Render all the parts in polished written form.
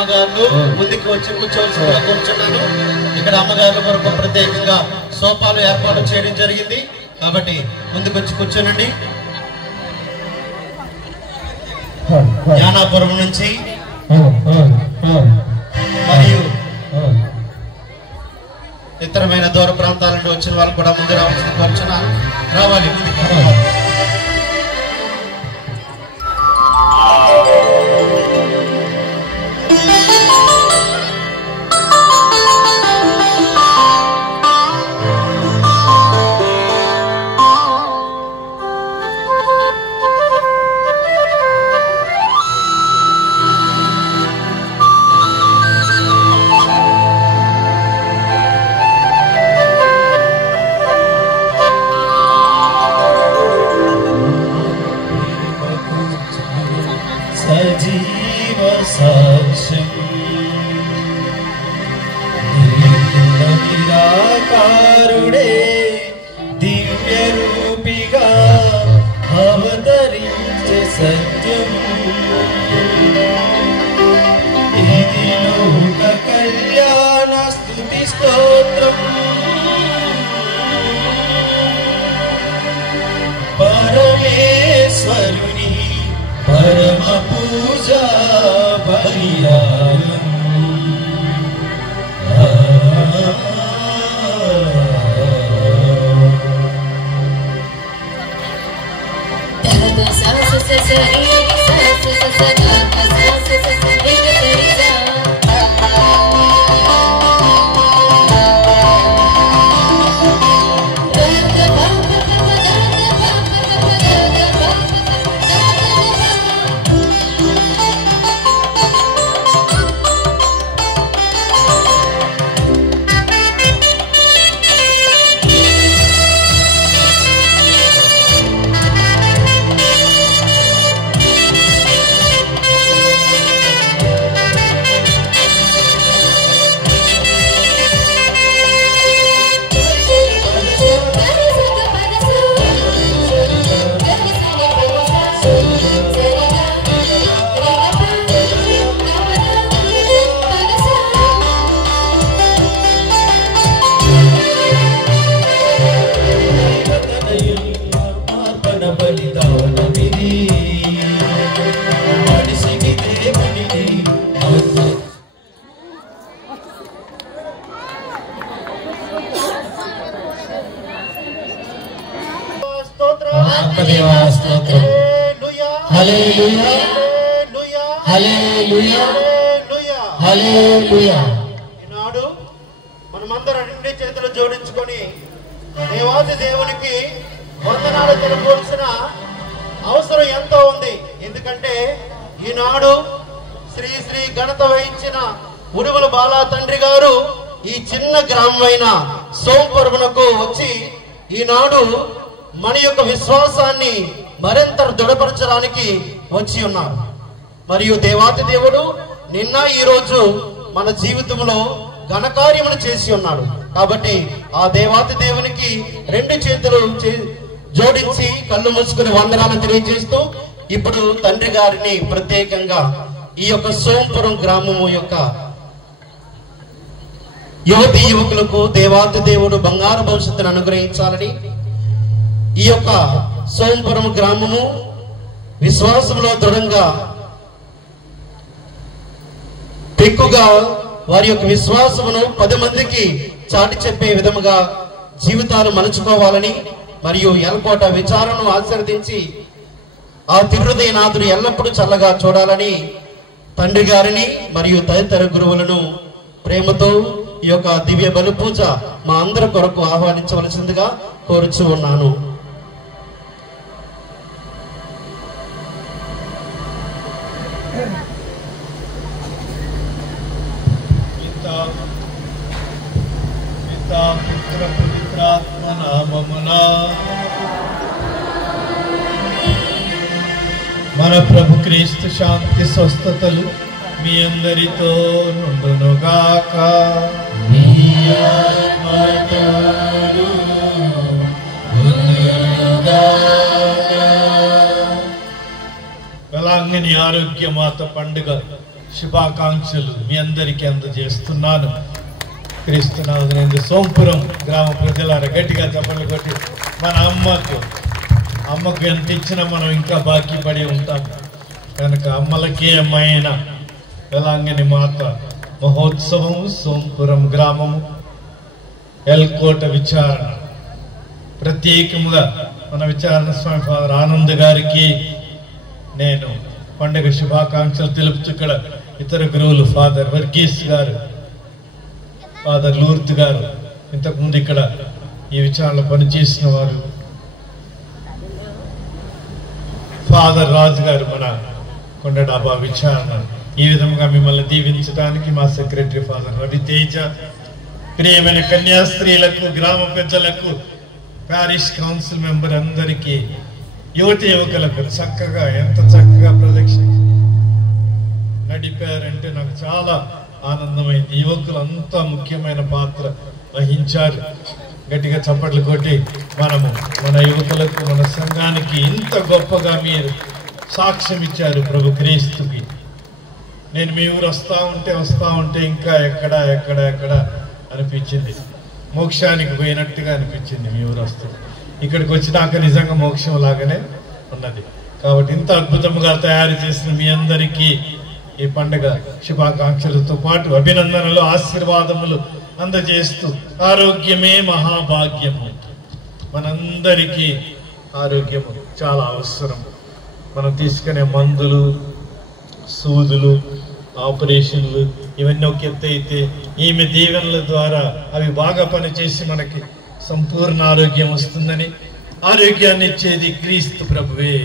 అమ్మగారు ముందుకు వచ్చి కూర్చోవలసిందిగా కూర్చున్నాను. ఇక్కడ అమ్మగారు కొరకు ప్రత్యేకంగా సోఫాలు ఏర్పాటు చేయడం జరిగింది కాబట్టి ముందుకు వచ్చి కూర్చోనండి. జ్ఞానాపురం నుంచి మరియు ఇతరమైన దూర ప్రాంతాల నుండి వచ్చిన వాళ్ళు కూడా ముందు రావాల్సింది కూర్చున్నాను. రావాలి నిరాకారుడే దివ్య రూపిగా అవతరించే సత్యం ఇది లోక కళ్యాణ స్తుతి స్తోత్రం పరమేశ్వరుని పరమ పూజా బలియాగం ఈనాడు మనమందరం రెండు చేతులు జోడించుకొని దేవాది దేవునికి వందనాలు తెలుపవలసిన అవసరం ఎంతో ఉంది. ఎందుకంటే ఈనాడు శ్రీ శ్రీ ఘనత వహించిన ఉడుమల బాలా తండ్రి గారు ఈ చిన్న గ్రామమైన సోంపురమునకు వచ్చి ఈనాడు మన యొక్క విశ్వాసాన్ని మరింత దృఢపరచడానికి వచ్చి ఉన్నారు. మరియు దేవాతి దేవుడు నిన్న ఈ రోజు మన జీవితంలో ఘనకార్యములు చేసి ఉన్నాడు. కాబట్టి ఆ దేవాతి దేవునికి రెండు చేతులు జోడించి కళ్ళు మూసుకుని వందనాలు తెలియజేస్తూ ఇప్పుడు తండ్రి గారిని ప్రత్యేకంగా ఈ యొక్క సోంపురం గ్రామము యొక్క యువతి యువకులకు దేవాతి దేవుడు బంగారు భవిష్యత్తును అనుగ్రహించాలని ఈ యొక్క సోంపురం గ్రామము విశ్వాసంలో దృఢంగా ఎక్కువగా వారి యొక్క విశ్వాసమును 10 మందికి చాటి చెప్పే విధముగా జీవితాలు మలుచుకోవాలని మరియు ఎల్కోట విచారణను ఆశీర్వదించి ఆ తిరుహృదయనాథుడు ఎల్లప్పుడూ చల్లగా చూడాలని తండ్రి గారిని మరియు తదితర గురువులను ప్రేమతో ఈ యొక్క దివ్య బలి పూజ మా అందరి కొరకు ఆహ్వానించవలసిందిగా కోరుచూ ఉన్నాను. పుత్ర పవిత్రాత్మ నామమునా మన ప్రభు క్రీస్తు శాంతి స్వస్థతలు మీ అందరితో నుండునుగాక. వేలాంగిని ఆరోగ్య మాత పండుగ శుభాకాంక్షలు మీ అందరికీ అందజేస్తున్నాను. క్రీస్తునాథుని సోంపురం గ్రామ ప్రజలారా గట్టిగా చప్పట్లు కొట్టి మన అమ్మకు ఎంత ఇచ్చినా మనం ఇంకా బాకీ పడి ఉంటాం కనుక అమ్మలకే అమ్మైన వేలాంగిని మాత మహోత్సవము సోంపురం గ్రామము ఎల్కోట విచారణ ప్రత్యేకంగా మన విచారణ స్వామి ఫాదర్ ఆనంద్ గారికి నేను పండుగ శుభాకాంక్షలు తెలుపుతూ ఇక్కడ ఇతర గురువులు ఫాదర్ వర్గీస్ గారు, ఫాదర్ లూర్ద్ గారు, ఇంతకుముందు ఇక్కడ ఈ విచారణలో పనిచేసిన వారు, ఫాదర్ రాజు గారు మన కొండ డాబా విచారణ, ఈ విధంగా మిమ్మల్ని దీవించడానికి మా సెక్రటరీ ఫాదర్ రవితేజ, ప్రియమైన కన్యాస్త్రీలకు, గ్రామ పెద్దలకు, ప్యారిష్ కౌన్సిల్ మెంబర్ అందరికీ, యువతి యువకులకు ఎంత చక్కగా ప్రదక్షిణ నడిపారంటే నాకు చాలా ఆనందమైంది. యువకులు అంతా ముఖ్యమైన పాత్ర వహించారు. గట్టిగా చప్పట్లు కొట్టి మన యువకులకు, మన సంఘానికి ఇంత గొప్పగా మీరు సాక్ష్యం ఇచ్చారు ప్రభు క్రీస్తుకి. నేను మీ ఊరు వస్తా ఉంటే ఇంకా ఎక్కడ అనిపించింది, మోక్షానికి పోయినట్టుగా అనిపించింది. మీ ఊరు వస్తే ఇక్కడికి వచ్చినాక నిజంగా మోక్షం లాగానే ఉన్నది. కాబట్టి ఇంత అద్భుతంగా తయారు చేసిన మీ అందరికీ ఈ పండుగ శుభాకాంక్షలతో పాటు అభినందనలు, ఆశీర్వాదములు అందజేస్తూ ఆరోగ్యమే మహాభాగ్యము. మనందరికీ ఆరోగ్యము చాలా అవసరం. మనం తీసుకునే మందులు, సూదులు, ఆపరేషన్లు ఇవన్నీ ఒక ఎత్తు అయితే, ఈమె దీవెనల ద్వారా అవి బాగా పనిచేసి మనకి సంపూర్ణ ఆరోగ్యం వస్తుందని, ఆరోగ్యాన్ని ఇచ్చేది క్రీస్తు ప్రభువే.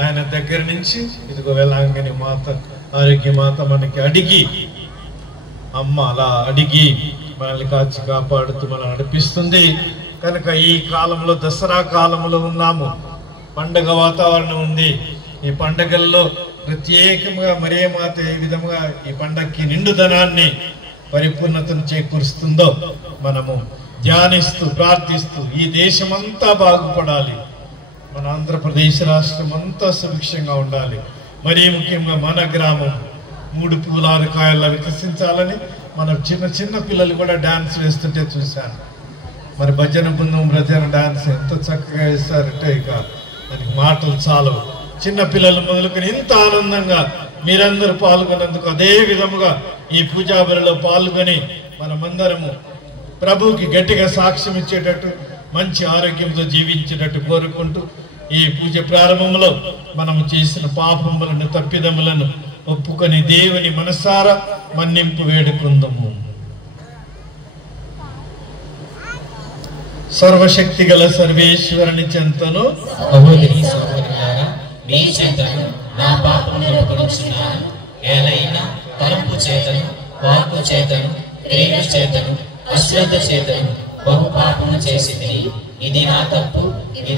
ఆయన దగ్గర నుంచి ఇదిగో వేలాంగిని మాత, ఆరోగ్య మాత మనకి అలా అడిగి మనల్ని కాచి కాపాడుతూ మనం నడిపిస్తుంది. కనుక ఈ కాలంలో, దసరా కాలంలో ఉన్నాము, పండగ వాతావరణం ఉంది. ఈ పండగల్లో ప్రత్యేకంగా మరే మాత ఏ విధంగా ఈ పండగకి నిండుదనాన్ని, పరిపూర్ణతను చేకూరుస్తుందో మనము ధ్యానిస్తూ ప్రార్థిస్తూ ఈ దేశమంతా బాగుపడాలి, మన ఆంధ్రప్రదేశ్ రాష్ట్రం అంతా సుభిక్షంగా ఉండాలి. మరీ ముఖ్యంగా మన గ్రామం 3 పూలాల కాయల్లా వికసించాలని మన చిన్న పిల్లలు కూడా డాన్స్ వేస్తుంటే చూశాను. మరి భజన బృందం డాన్స్ ఎంత చక్కగా వేస్తారంటే ఇక దానికి మాటలు చాలవు. చిన్న పిల్లలు మొదలుకొని ఇంత ఆనందంగా మీరందరూ పాల్గొన్నందుకు, అదే విధముగా ఈ పూజా బలిలో పాల్గొని మనమందరము ప్రభువుకి గట్టిగా సాక్ష్యం ఇచ్చేటట్టు, మంచి ఆరోగ్యంతో జీవించేటట్టు కోరుకుంటూ ఈ పూజ ప్రారంభంలో మనము చేసిన పాపములను, తప్పిదములను ఒప్పుకొని దేవుని మనసారా మన్నింపు వేడుకుందాము. సర్వశక్తి గల సర్వేశ్వరుని చెంతను సహోదరి సహోదరులారా, మీ చెంతను నా పాపములను ఒప్పుకొనుచున్నాను. ఏలైనా తలంపు చేతను, వాక్కు చేతను, క్రియ చేతను, అశ్రద్ధ చేతను బహు పాపము చేసింది. ఇది నా తప్పు, ఇది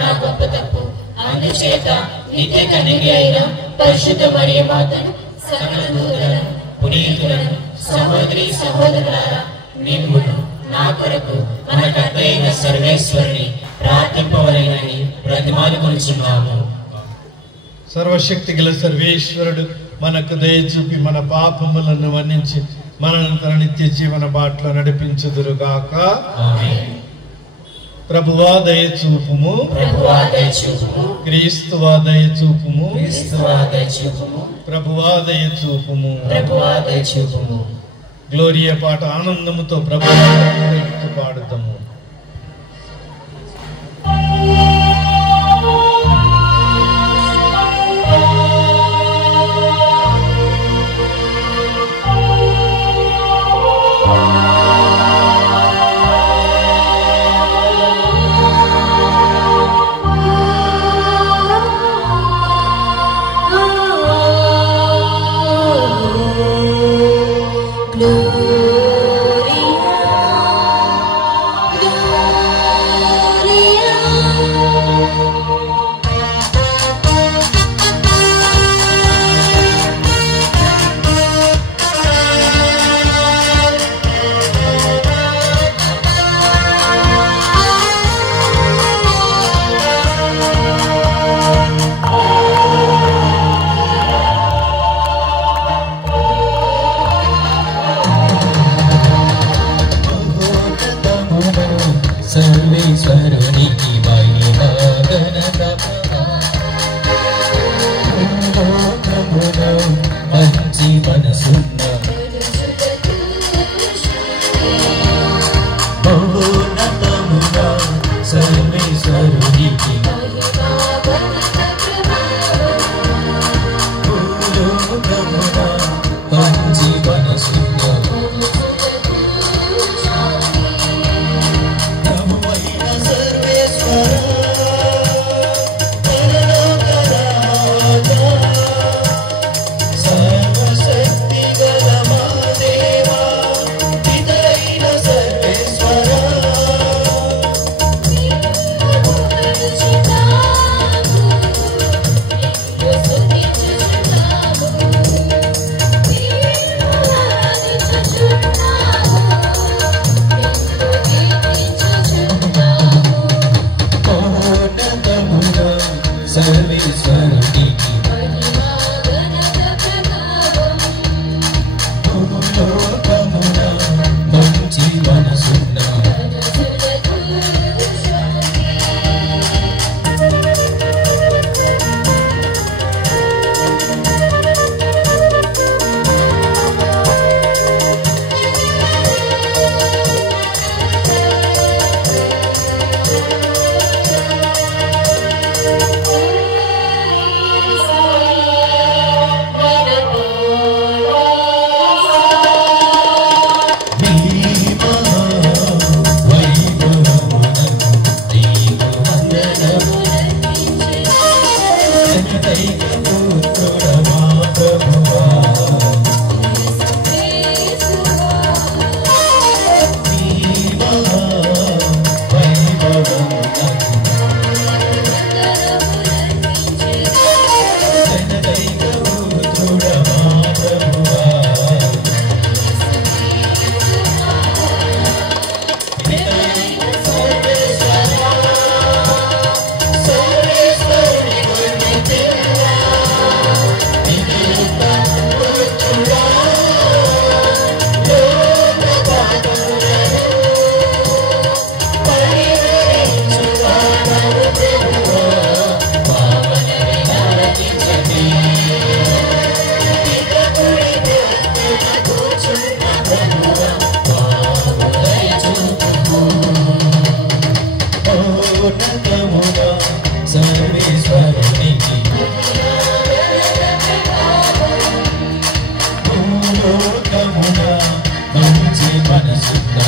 నా గొప్ప తప్పు. అందుచేత నిత్య కన్యక అయిన పరిశుద్ధ మరియ మాతను, సకల దూతలను, పునీతులను, సహోదరి సహోదరులారా, మిమ్మును నా కొరకు మన కర్తయైన సర్వేశ్వరుని ప్రార్థింపవలెనని బ్రతిమాలుకొనుచున్నాము. సర్వశక్తి గల సర్వేశ్వరుడు మనకు దయ చూపి మన పాపములను మన్నించి మనల్ని నిత్య జీవన బాటలో నడిపించుదురుగాక. ఆమేన్. ప్రభువా దయ చూపుము, ప్రభువా దయ చూపుము, క్రీస్తువా దయ చూపుము, క్రీస్తువా దయ చూపుము, ప్రభువా దయ చూపుము. ప్రభువా దయ చూపుము. గ్లోరియా పాట ఆనందముతో ప్రభువా పాడుతాము. Gloria సర్వేశ్వరునికి భూలోకమున మంచి మనసున్న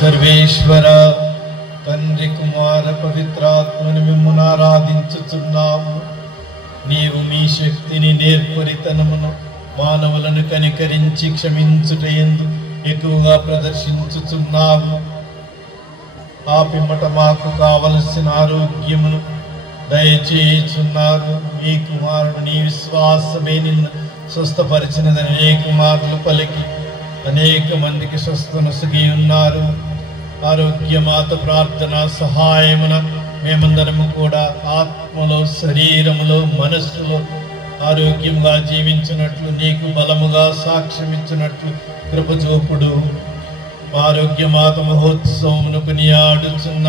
సర్వేశ్వర తండ్రి కుమార పవిత్రాత్మను మిమ్మును ఆరాధించుచున్నాము. నీవు మీ శక్తిని నేర్పరితనమును మానవులను కనికరించి క్షమించుటయందు ఎక్కువగా ప్రదర్శించుచున్నావు. ఆ పిమ్మట మాకు కావలసిన ఆరోగ్యమును దయచేయుచున్నారు. మీ కుమారుడు నీ విశ్వాసమే నిన్ను స్వస్థపరిచినదని అనేక మార్లు పలికి అనేక మందికి స్వస్థనొసగి ఉన్నారు. ఆరోగ్యమాత ప్రార్థన సహాయమున మేమందరము కూడా ఆత్మలో శరీరములో మనస్సులో ఆరోగ్యంగా జీవించినట్లు నీకు బలముగా సాక్ష్యమిచ్చినట్లు కృపచూపుడు. ఆరోగ్యమాత మహోత్సవమును కొనియాడుచున్న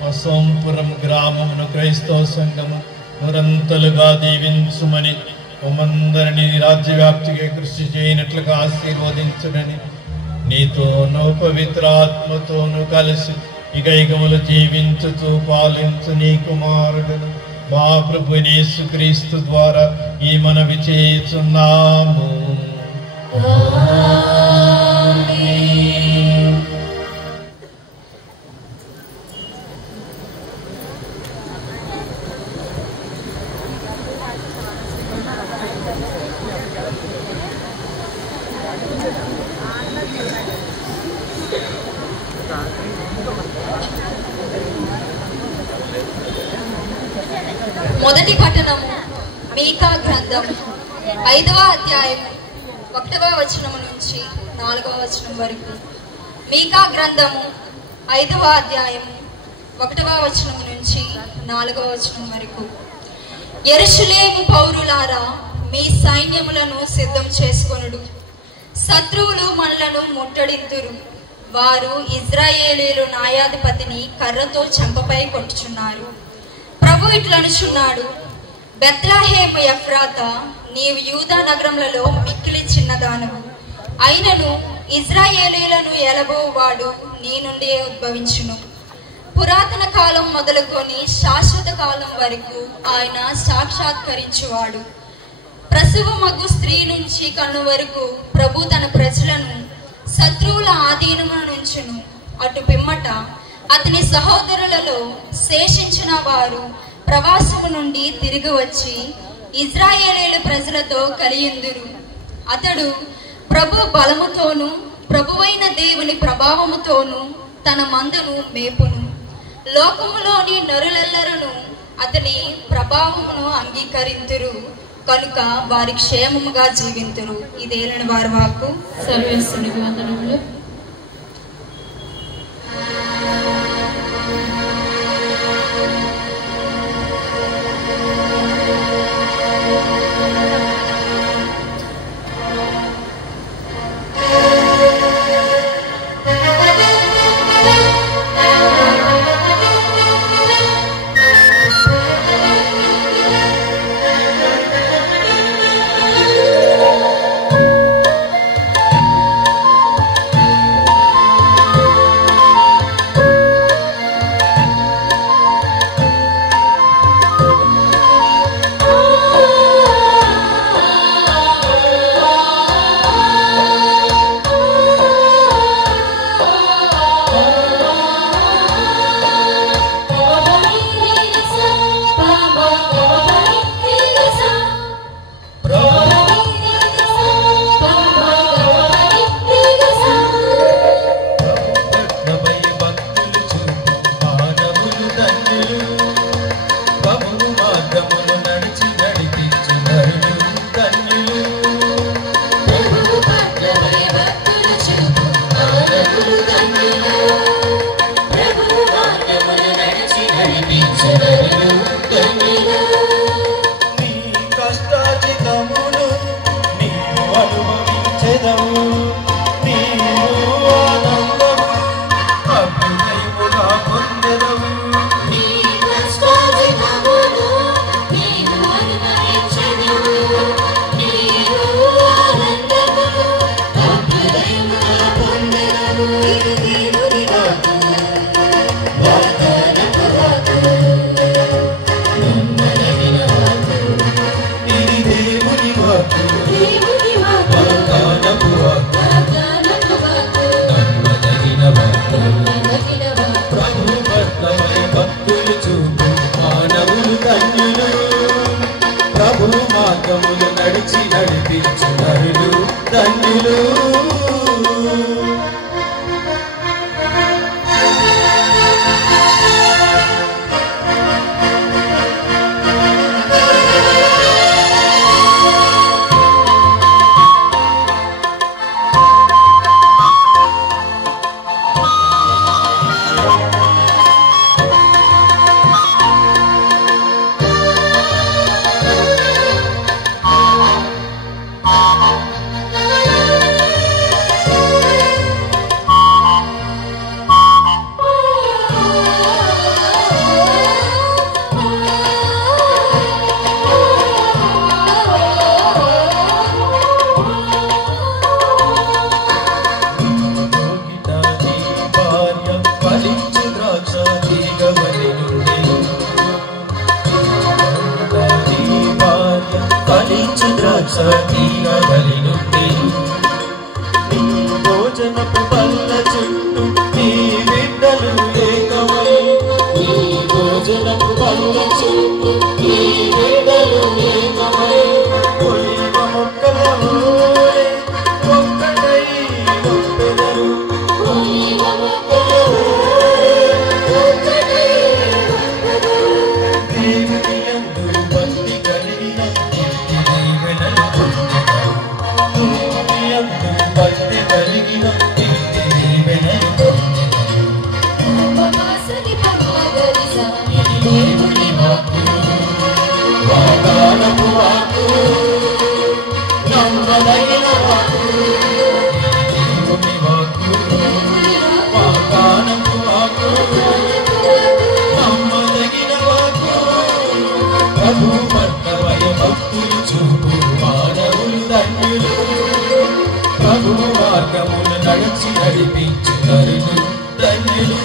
మా సోంపురం గ్రామమును క్రైస్తవ సంఘము నిరంతలుగా దీవించుమని మమ్మందరినీ రాజ్యవ్యాప్తిగా కృషి చేయనట్లుగా ఆశీర్వదించునని నీతోనూ పవిత్రాత్మతోనూ కలిసి ఇగైగములు జీవించుచు పాలించు నీ కుమారుడును మా ప్రభు యేసుక్రీస్తు ద్వారా ఈ మనవి చేయుచున్నాము. మొదటి పట్టణము మీకా గ్రంథం 5వ అధ్యాయం 1వ వచనము నుంచి 4వ వచనం వరకు. మీకా గ్రంథము 5వ అధ్యాయము 1వ వచనము నుంచి 4వ వచనం వరకు. యెరూషలేము పౌరులారా, మీ సైన్యములను సిద్ధం చేసుకొనుడు. శత్రువులు మనలను ముట్టడింతురు. వారు ఇజ్రాయేలీలు న్యాయాధిపతిని కర్రతో చెంపపై కొట్టుచున్నారు. ప్రభు ఇట్లనుచున్నాడు, బెత్లెహేము ఎఫ్రాతా, నీవు యూదా నగరములలో మిక్కిలి చిన్నదానవు. అయినను ఇజ్రాయేలీలను ఏలబోవాడు నీ నుండి ఉద్భవించును. పురాతన కాలం మొదలుకొని శాశ్వత కాలం వరకు ఆయన సాక్షాత్కరించువాడు. ప్రసవమగు స్త్రీ నుంచి కన్ను వరకు ప్రభు తన ప్రజలను శత్రువుల ఆధీనమున నుంచును. అటు పిమ్మట అతని సహోదరులలో శేషించిన వారు ప్రవాసము నుండి తిరిగి వచ్చి ఇజ్రాయేలీల ప్రజలతో కలియుందురు. అతడు ప్రభు బలముతోను ప్రభువైన దేవుని ప్రభావముతోను తన మందను మేపును. లోకములోని నరులెల్లరూ అతని ప్రభావమును అంగీకరింతురు కనుక వారి క్షేమముగా జీవింతురు. ఇదేలని వారి వాక్కు. సర్వేశ్వరునికి వందనములు. అనుభవించదరు ధన్యులు. నీ కష్టాజితమును నీవు అనుభవించెదవు. నీవు ఆనందము అభ్యుదయముగా పొందెదవు. నీ కష్టాజితమును నీవు అనుభవించెదవు. నీవు ఆనందమును అభ్యుదయముగా పొందెదవు. ఇది దేవుని వాక్కు, వాగ్దానపు వాక్కు, నమ్మదగిన వాక్కు. ఇది దేవుని వాక్కు, దేవుని వాక్కు, వాగ్దానపు వాక్కు, వాగ్దానపు వాక్కు, నమ్మదగిన వాక్కు. నమ్మదగిన వాక్కు. ప్రభు పట్లపై భక్తులు చూపు మానవులు ధన్యులు. ప్రభు మార్గములు నడిచి నడిపించు నరులు ధన్యులు. భోజనపు పల్ల చుట్టూ నీ బిడ్డలు ఏకమై, నీ భోజనపు పల్ల చుట్టూ నీ బిడ్డలు ఏకమై, ఒలివ మొక్కల వలె ఒక్కటై ఒప్పెదరు. ఒలివ మొక్కల వలె ఒక్కటై ఒప్పెదరు. దేవుని యందు భక్తి కలిగిన నిత్య దీవెనలు పొందెదరు. దేవుని యందు భక్తి కలిగిన నిత్య దీవెనలు పొందెదరు. ఉపవాసని పంపగలిస ఇది దేవుని వాక్కు, వాగ్దానపు వాక్కు, నమ్మదగిన వాక్కు. దేవుని వాక్కు, వాగ్దానపు వాక్కు, నమ్మదగిన వాక్కు. ప్రభు పట్ల భయభక్తులు చూపు మానవులు ధన్యులు. ప్రభు మార్గములు నడిచి నడిపించు నరులు ధన్యులు.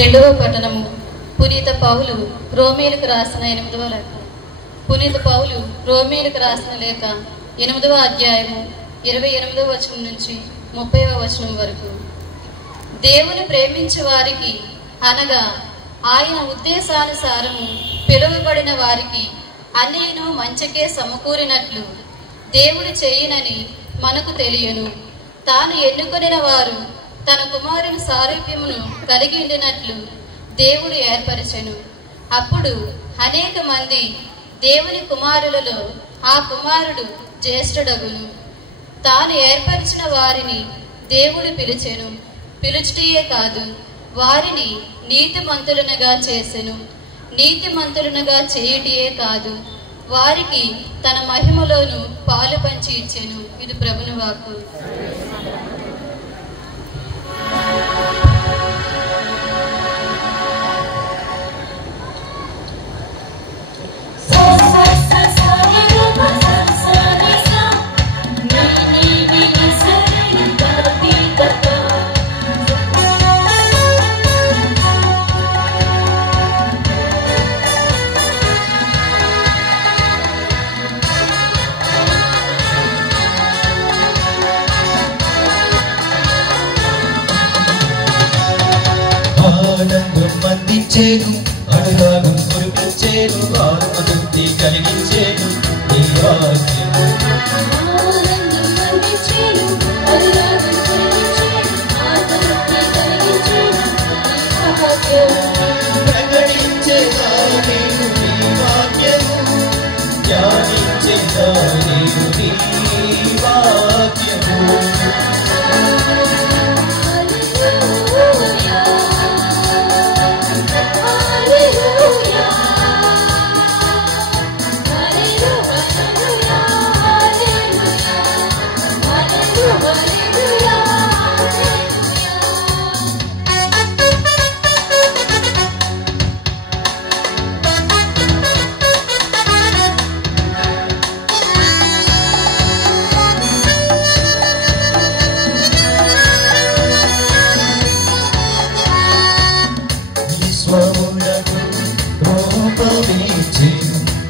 రెండవ పట్టణము. పునీత పౌలు రోమేలకు రాసిన 8వ లేఖ. పునీత పౌలు రోమేలకు రాసిన లేఖ 8వ అధ్యాయము 28వ వచనం నుంచి 30వ వచనం వరకు. దేవుని ప్రేమించే వారికి అనగా ఆయన ఉద్దేశానుసారము పిలువబడిన వారికి అన్నియును మంచికే సమకూరినట్లు దేవుడు చేయునని మనకు తెలియను. తాను ఎన్నుకొనిన వారు తన కుమారుని సారూప్యమును కలిగి ఉండినట్లు దేవుడు ఏర్పరచెను. అప్పుడు అనేక మంది దేవుని కుమారులలో ఆ కుమారుడు జ్యేష్ఠుడగును. తాను ఏర్పరిచిన వారిని దేవుడు పిలిచెను. పిలుచుటయే కాదు, వారిని నీతిమంతులనుగా చేసెను. నీతిమంతులనుగా చేయుటయే కాదు, వారికి తన మహిమలోను పాలు పంచి ఇచ్చెను. ఇది ప్రభుని వాక్కు. Thank you. ఆనందం అందించేను, అనురాగం కురిపించేను, ఆత్మతృప్తి కలిగించేను నీ వాక్యము. ప్రకటించేదా నేను నీ వాక్యము, ధ్యానించేదా నేను నీ వాక్యము.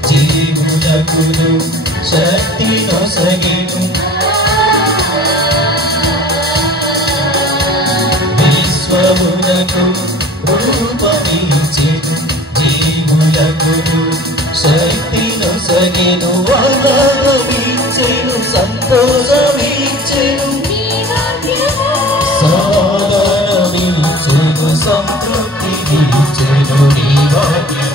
జీవులకును శక్తి నొసగెను, విశ్వమునకు రూపమిచ్చెను, జీవులకును శక్తి నొసగెను, ఆనందమిచ్చెను, సంతోషమిచ్చెను, సమాధానమిచ్చెను, సంతృప్తినిచ్చెను నీ వాక్యము.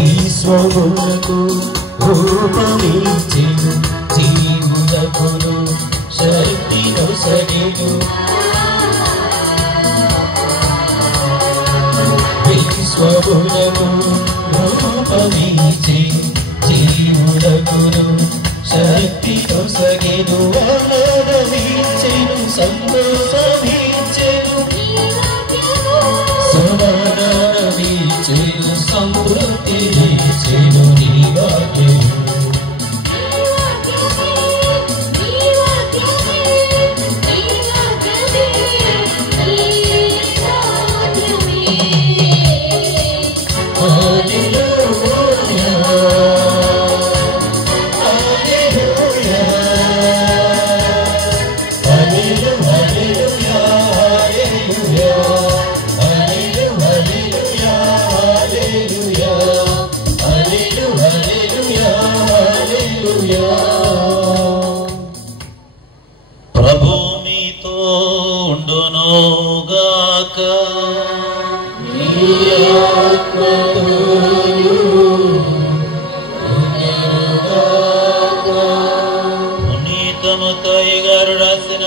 విశ్వమునకు రూపమిచ్చెను, జీవులకును శక్తి నొసగెను, విశ్వమునకు రూపమిచ్చెను, జీవులకును శక్తి నొసగెను, ఆనందమిచ్చెను, సంతోషమిచ్చెను, సమాధానమిచ్చెను, సంతృప్తినిచ్చెను నీ వాక్యము. ప్రభు మీతో ఉండునుగాక. పునీత మత్తయి గారు రాసిన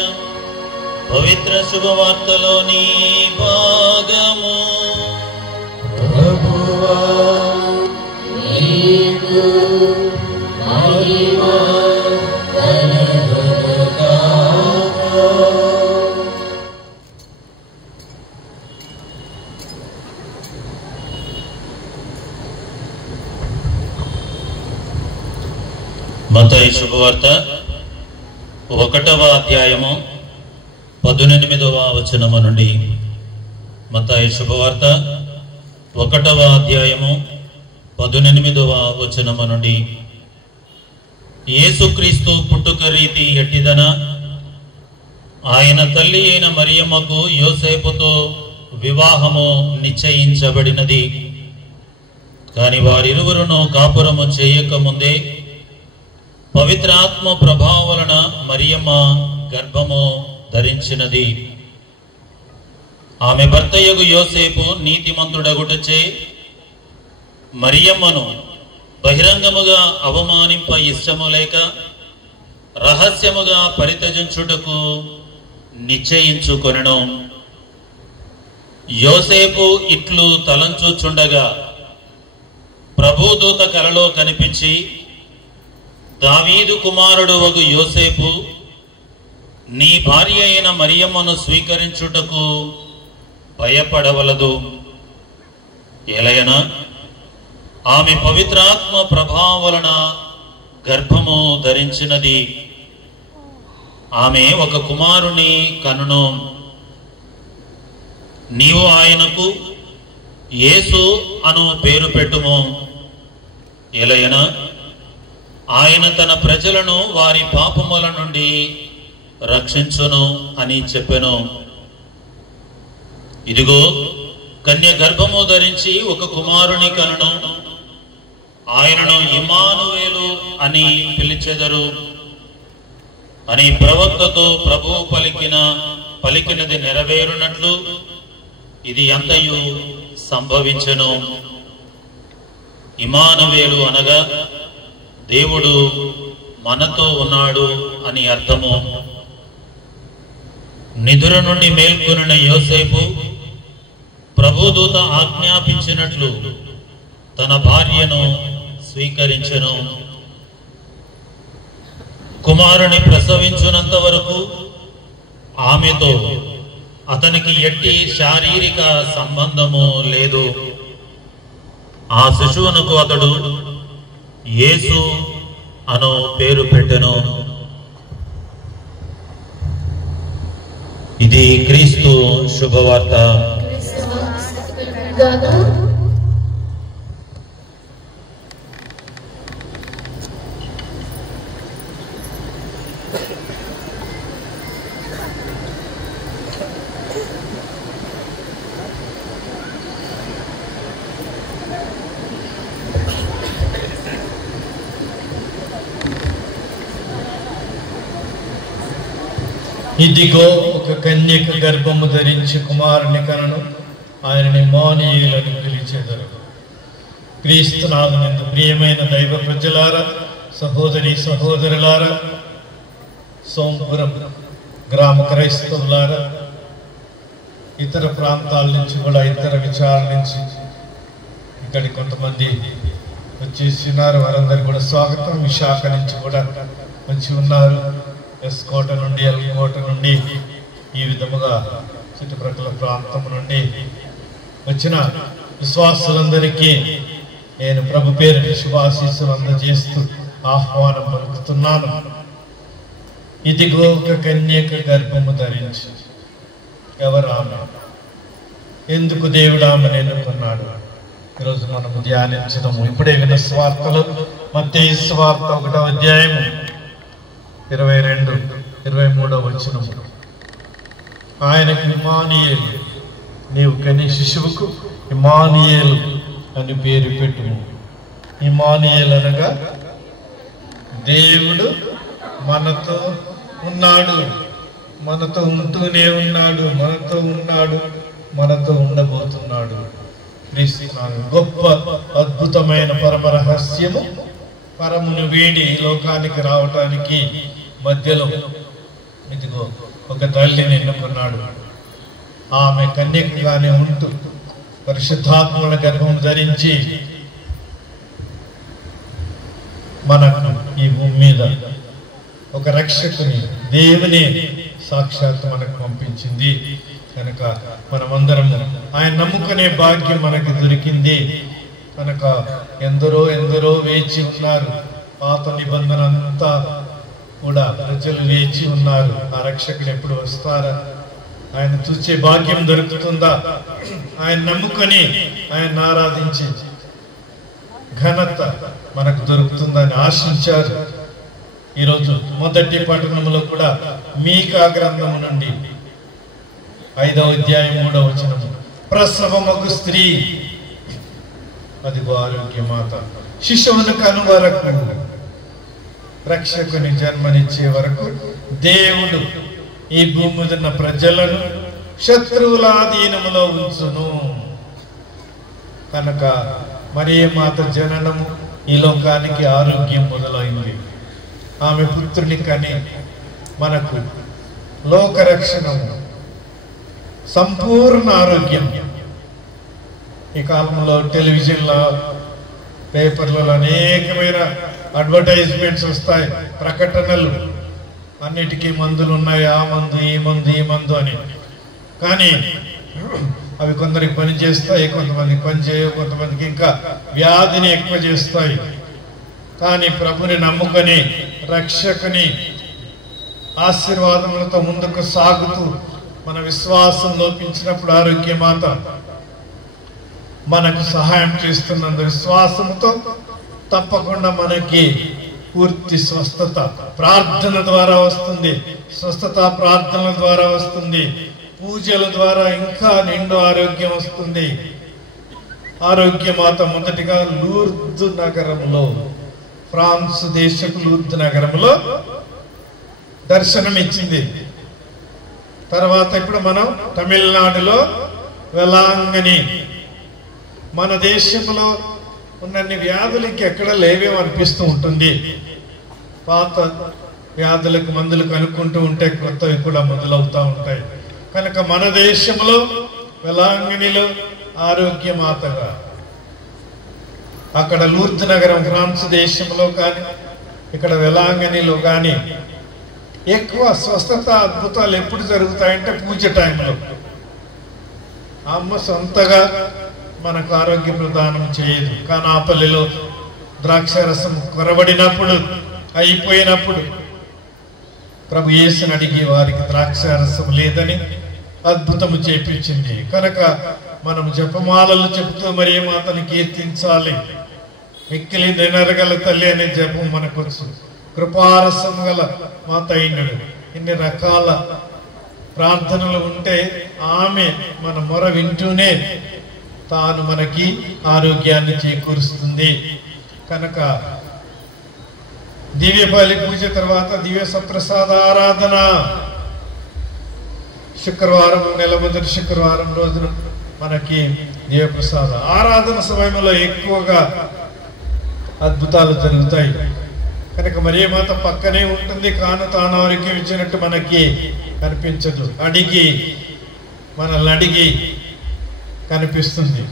పవిత్ర శుభవార్తలోని భాగము. ప్రభువా నీకు మహిమ కలుగునుగాక. మత్తయి శుభవార్త 1వ అధ్యాయము 18వ వచనము నుండి. మత్తయి శుభవార్త 1వ అధ్యాయము 18వ వచనము నుండి. యేసుక్రీస్తు పుట్టుక రీతి ఎట్టిదన, ఆయన తల్లి అయిన మరియమ్మకు యోసేపుతో వివాహము నిశ్చయించబడినది. కాని వారిరువురును కాపురము చేయకముందే పవిత్రాత్మ ప్రభావం వలన మరియమ్మ గర్భము ధరించినది. ఆమె భర్తయగు యోసేపు నీతిమంతుడగుటచే మరియమ్మను బహిరంగముగా అవమానింప ఇష్టము లేక రహస్యముగా పరిత్యజించుటకు నిశ్చయించుకొనెను. యోసేపు ఇట్లు తలంచుచుండగా ప్రభుదూత కలలో కనిపించి, దావీదు కుమారుడు వగు యోసేపు, నీ భార్య అయిన మరియమ్మను స్వీకరించుటకు భయపడవలదు. ఎలయనా ఆమె పవిత్రాత్మ ప్రభావం వలన గర్భము ధరించినది. ఆమె ఒక కుమారుని కనును. నీవు ఆయనకు యేసు అను పేరు పెట్టుము. ఎలయనా ఆయన తన ప్రజలను వారి పాపముల నుండి రక్షించును అని చెప్పెను. ఇదిగో, కన్య గర్భము ధరించి ఒక కుమారుని కనును. ఆయనను ఇమ్మానువేలు అని పిలిచెదరు అని ప్రవక్తతో ప్రభువు పలికినది నెరవేరునట్లు ఇది అంతయు సంభవించెను. ఇమ్మానువేలు అనగా దేవుడు మనతో ఉన్నాడు అని అర్థము. నిద్ర నుండి మేల్కొనిన యోసేపు ప్రభుదూత ఆజ్ఞాపించినట్లు తన భార్యను స్వీకరించెను. కుమారుని ప్రసవించునంత వరకు ఆమెతో అతనికి ఎట్టి శారీరక సంబంధము లేదు. ఆ శిశువునకు అతడు యేసు అను పేరు పెట్టెను. ఇది క్రీస్తు శుభవార్త. ఇదిగో, ఒక కన్యక గర్భము ధరించి కుమారుని కనును. ఆయనని ఇమ్మానుయేలు పిలిచెదరు. క్రీస్తునాథునందు ప్రియమైన దైవ ప్రజలారా, సహోదరి సహోదరులారా, సోంపురం గ్రామ క్రైస్తవులారా, ఇతర ప్రాంతాల నుంచి కూడా, ఇతర విచారాల నుంచి ఇక్కడికి కొంతమంది వచ్చేస్తున్నారు. వారందరూ కూడా స్వాగతం. విశాఖ నుంచి కూడా వచ్చి ఉన్నారు. ఎస్కోట నుండి, ఎల్కోట నుండి, ఈ విధముగా చుట్టుప్రక్కల ప్రాంతం నుండి వచ్చిన విశ్వాసులందరికీ నేను ప్రభు పేరు శుభాశీస్సులు అందజేస్తూ ఆహ్వానం పలుకుతున్నాను. ఇదిగో, ఒక కన్యక గర్భము ధరించి. ఎవరు ఆమె? ఎందుకు దేవుడు ఆమెను ఎన్నుకున్నాడు? ఈరోజు మనము ధ్యానించడము. ఇప్పుడే విన్న స్వార్తలు, మత్తయి సువార్త 1వ అధ్యాయము 22, 23 వచనము. ఆయనకు ఇమ్మానుయేలు, నీవు కని శిశువుకు ఇమ్మానుయేలు అని పేరు పెట్టుము. ఇమ్మానుయేలు అనగా దేవుడు మనతో ఉన్నాడు, మనతో ఉంటూనే ఉన్నాడు, మనతో ఉన్నాడు, మనతో ఉండబోతున్నాడు. గొప్ప అద్భుతమైన పరమ రహస్యము. పరమును వీడి ఈ లోకానికి రావటానికి మధ్యలో ఇదిగో ఒక తల్లిని ఎన్నుకున్నాడు. ఆమె కన్యకగానే ఉంటూ పరిశుద్ధాత్మల గర్భం ధరించి మనకు ఈ భూమి మీద ఒక రక్షకుని, దేవుని సాక్షాత్ మనకు పంపించింది. కనుక మనమందరం ఆయన నమ్ముకునే భాగ్యం మనకు దొరికింది. కనుక ఎందరో వేచి ఉన్నారు. పాత నిబంధన అంతా కూడా ప్రజలు వేచి ఉన్నారు. ఆ రక్షకుడు ఎప్పుడు వస్తారా, ఆయన చూసే భాగ్యం దొరుకుతుందా, ఆయన నమ్ముకొని ఆయన ఆరాధించి ఘనత మనకు దొరుకుతుందని ఆశించారు. ఈరోజు మొదటి పట్టణంలో కూడా మీకా గ్రంథము నుండి 5వ అధ్యాయం 3వ వచనము. ప్రసవమగు స్త్రీ, అదిగో ఆరోగ్యమాత, శిశువును కను వరకు, రక్షకుని జన్మనిచ్చే వరకు దేవుడు ఈ భూమి మీద ఉన్న ప్రజలను శత్రువుల ఆధీనములో ఉంచును. కనుక మరియ మాత జననము ఈ లోకానికి ఆరోగ్యం మొదలైంది. ఆమె పుత్రుని కని మనకు లోకరక్షణము సంపూర్ణ ఆరోగ్యం. ఈ కాలంలో టెలివిజన్లో, పేపర్లలో అనేకమైన అడ్వర్టైజ్మెంట్స్ వస్తాయి, ప్రకటనలు. అన్నిటికీ మందులు ఉన్నాయి, ఆ మందు, ఈ మందు, ఈ మందు అని. కానీ అవి కొందరికి పని చేస్తాయి, కొంతమందికి పని చేయవు, కొంతమందికి ఇంకా వ్యాధిని ఎక్కువ చేస్తాయి. కానీ ప్రభుని నమ్ముకొని రక్షకుని ఆశీర్వాదములతో ముందుకు సాగుతూ మన విశ్వాసం లోపించినప్పుడు ఆరోగ్యమాత మనకు సహాయం చేస్తున్నందు విశ్వాసంతో తప్పకుండా మనకి పూర్తి స్వస్థత ప్రార్థన ద్వారా వస్తుంది. స్వస్థత ప్రార్థనల ద్వారా వస్తుంది. పూజల ద్వారా ఇంకా నిండు ఆరోగ్యం వస్తుంది. ఆరోగ్యమాత మొదటిగా లూర్దు నగరంలో, ఫ్రాన్స్ దేశపు లూర్దు నగరంలో దర్శనమిచ్చింది. తర్వాత ఇప్పుడు మనం తమిళనాడులో వెలాంగని. మన దేశంలో ఉన్నన్ని వ్యాధులు ఇంకెక్కడ లేవేమో అనిపిస్తూ ఉంటుంది. పాత వ్యాధులకు మందులు కనుక్కుంటూ ఉంటే కొత్తవి కూడా మొదలవుతూ ఉంటాయి. కనుక మన దేశంలో వెలాంగనిలో ఆరోగ్యమాతగా, అక్కడ లూర్దు నగరం ఫ్రాన్స్ దేశంలో కానీ ఇక్కడ వెలాంగనిలో కానీ ఎక్కువ స్వస్థత అద్భుతాలు ఎప్పుడు జరుగుతాయంటే పూజ టైంలో. అమ్మ సొంతగా మనకు ఆరోగ్య ప్రదానం చేయదు. కానాపల్లిలో ద్రాక్షారసం కొరబడినప్పుడు, అయిపోయినప్పుడు ప్రభు యేసుని అడిగి వారికి ద్రాక్షారసం లేదని అద్భుతము చేపించింది. కనుక మనం జపమాలలు చెబుతూ మరీ మాతని కీర్తించాలి. మిక్కిలి దినరగల తల్లి అనే జపం మనకొచ్చు. కృపారసం గల మాత అయినడు. ఇన్ని రకాల ప్రార్థనలు ఉంటే ఆమె మన మొర వింటూనే తాను మనకి ఆరోగ్యాన్ని చేకూరుస్తుంది. కనుక దివ్యబలి పూజ తర్వాత దివ్య సప్రసాద ఆరాధన శుక్రవారం, నెల మొదటి శుక్రవారం రోజున మనకి దివ్యప్రసాద ఆరాధన సమయంలో ఎక్కువగా అద్భుతాలు జరుగుతాయి. కనుక మరియ మాత పక్కనే ఉంటుంది, కాను తాను ఆరోగ్యం ఇచ్చినట్టు మనకి కనిపించదు. మనల్ని అడిగి కనిపిస్తుంది.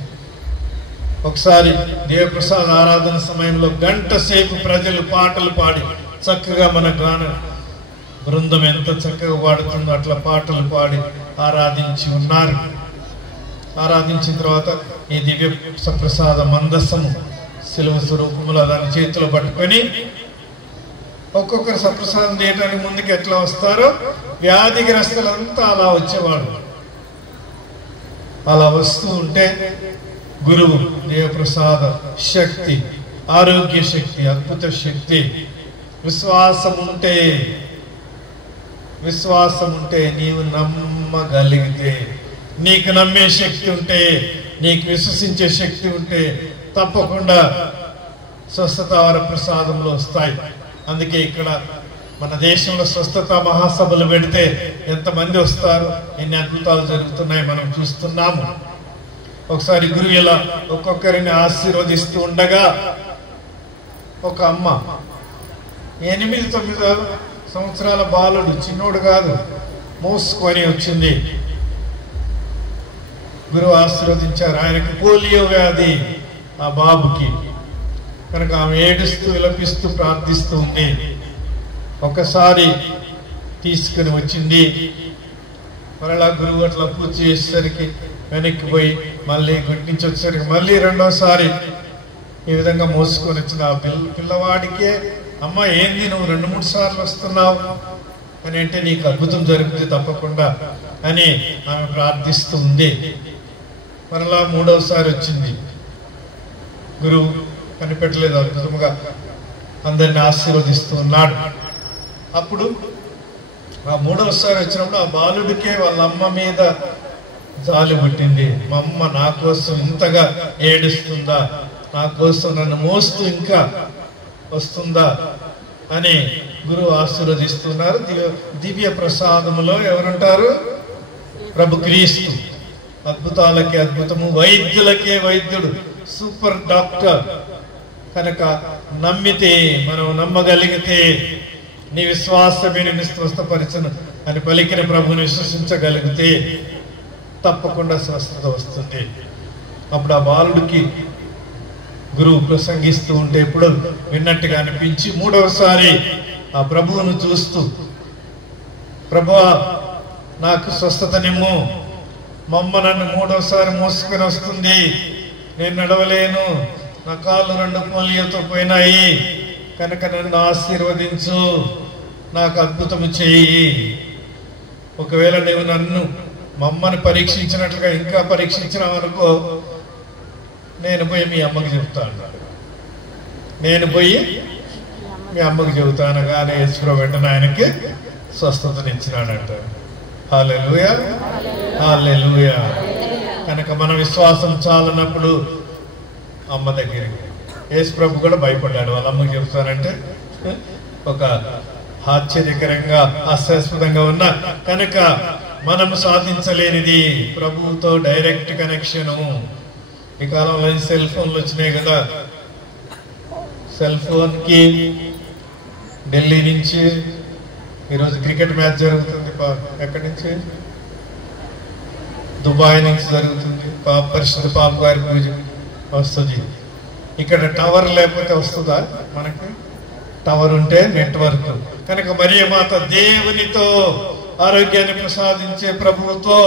ఒకసారి దేవప్రసాద్ ఆరాధన సమయంలో గంట సేపు ప్రజలు పాటలు పాడి చక్కగా మన గాన బృందం ఎంత చక్కగా పాడుతుందో అట్లా పాటలు పాడి ఆరాధించి ఉన్నారు. ఆరాధించిన తర్వాత ఈ దివ్య సప్రసాద మందస్సము శిలువ స్వరూపములో దాని చేతిలో పట్టుకొని ఒక్కొక్కరు సప్రసాదం చేయడానికి ముందుకు ఎట్లా వస్తారో వ్యాధిగ్రస్తులంతా అలా వచ్చేవాడు. అలా వస్తూ ఉంటే గురువు దేవప్రసాద శక్తి, ఆరోగ్య శక్తి, అద్భుత శక్తి, విశ్వాసం ఉంటే నీవు నమ్మగలిగితే, నీకు నమ్మే శక్తి ఉంటే, నీకు విశ్వసించే శక్తి ఉంటే తప్పకుండా స్వస్థత వరప్రసాదంలో వస్తాయి. అందుకే ఇక్కడ మన దేశంలో స్వస్థత మహాసభలు పెడితే ఎంతమంది వస్తారు, ఎన్ని అద్భుతాలు జరుగుతున్నాయి మనం చూస్తున్నాము. ఒకసారి గురువు ఇలా ఒక్కొక్కరిని ఆశీర్వదిస్తూ ఉండగా ఒక అమ్మ 8-9 సంవత్సరాల బాలుడు, చిన్నోడు కాదు, మోసుకొని వచ్చింది. గురువు ఆశీర్వదించారు. ఆయనకి పోలియో వ్యాధి ఆ బాబుకి. కనుక ఆమె ఏడుస్తూ విలపిస్తూ ప్రార్థిస్తూ ఉంది. ఒకసారి తీసుకుని వచ్చింది. మరలా గురువు అట్లా పూజ చేసేసరికి వెనక్కి పోయి మళ్ళీ గుర్తించి వచ్చేసరికి మళ్ళీ రెండోసారి ఈ విధంగా మోసుకొని వచ్చిన ఆ పిల్లవాడికే, అమ్మ ఏంది నువ్వు 2-3 సార్లు వస్తున్నావు అని అంటే, నీకు అద్భుతం జరుగుతుంది తప్పకుండా అని ఆమె ప్రార్థిస్తూ ఉంది. మరలా 3వసారి వచ్చింది. గురువు కనిపెట్టలేదు, అద్భుతంగా అందరిని ఆశీర్వదిస్తూ ఉన్నాడు. అప్పుడు ఆ 3వసారి వచ్చినప్పుడు ఆ బాలుడికే వాళ్ళ అమ్మ మీద జాలి పుట్టింది. మా అమ్మ నా కోసం ఇంతగా ఏడుస్తుందా, నా కోసం నన్ను మోస్తూ ఇంకా వస్తుందా అని గురువు ఆశీర్వదిస్తున్నారు. దివ్య ప్రసాదములో ఎవరుంటారు? ప్రభు క్రీస్తు. అద్భుతాలకే అద్భుతము, వైద్యులకే వైద్యుడు, సూపర్ డాక్టర్. కనుక నమ్మితే, మనం నమ్మగలిగితే, నీ విశ్వాసమే నిన్ను స్వస్థపరచును అని పలికిన ప్రభుని విశ్వసించగలిగితే తప్పకుండా స్వస్థత వస్తుంది. అప్పుడు ఆ బాలుడికి గురువు ప్రసంగిస్తూ ఉంటే ఎప్పుడు విన్నట్టుగా అనిపించి మూడవసారి ఆ ప్రభువును చూస్తూ, ప్రభువా నాకు స్వస్థతనిమ్ము, మా అమ్మ నన్ను మూడవసారి మోసుకొని వస్తుంది, నేను నడవలేను, నా కాళ్ళు 2 పోలియోతో పోయినాయి, కనుక నన్ను ఆశీర్వదించు, నాకు అద్భుతము చేయి. ఒకవేళ నువ్వు నన్ను మా అమ్మని పరీక్షించినట్లుగా ఇంకా పరీక్షించినావు అనుకో, నేను పోయి మీ అమ్మకి చెప్తాను, నేను పోయి మీ అమ్మకి చెబుతాను. కానీ యేసు వెంటనే ఆయనకి స్వస్థతనిచ్చినాడంట. హల్లెలూయా, హల్లెలూయా. కనుక మన విశ్వాసం చాలనప్పుడు అమ్మ దగ్గరికి యేసు ప్రభు కూడా భయపడ్డాడు. వాళ్ళ అమ్మకి చెప్తానంటే ఒక ఆశ్చర్యకరంగా హాస్యాస్పదంగా ఉన్న కనుక మనము సాధించలేనిది ప్రభువుతో డైరెక్ట్ కనెక్షను. ఈ కాలంలో సెల్ ఫోన్లు వచ్చినాయి కదా, సెల్ ఫోన్కి ఢిల్లీ నుంచి ఈరోజు క్రికెట్ మ్యాచ్ జరుగుతుంది. ఎక్కడి నుంచి? దుబాయ్ నుంచి జరుగుతుంది. పరిశుద్ధ పాప గారి పూజ వస్తుంది. ఇక్కడ టవర్ లేకపోతే వస్తుందా? మనకి టవర్ ఉంటే నెట్వర్క్. కనుక మరియ మాత దేవునితో ఆరోగ్యాన్ని ప్రసాదించే ప్రభువుతో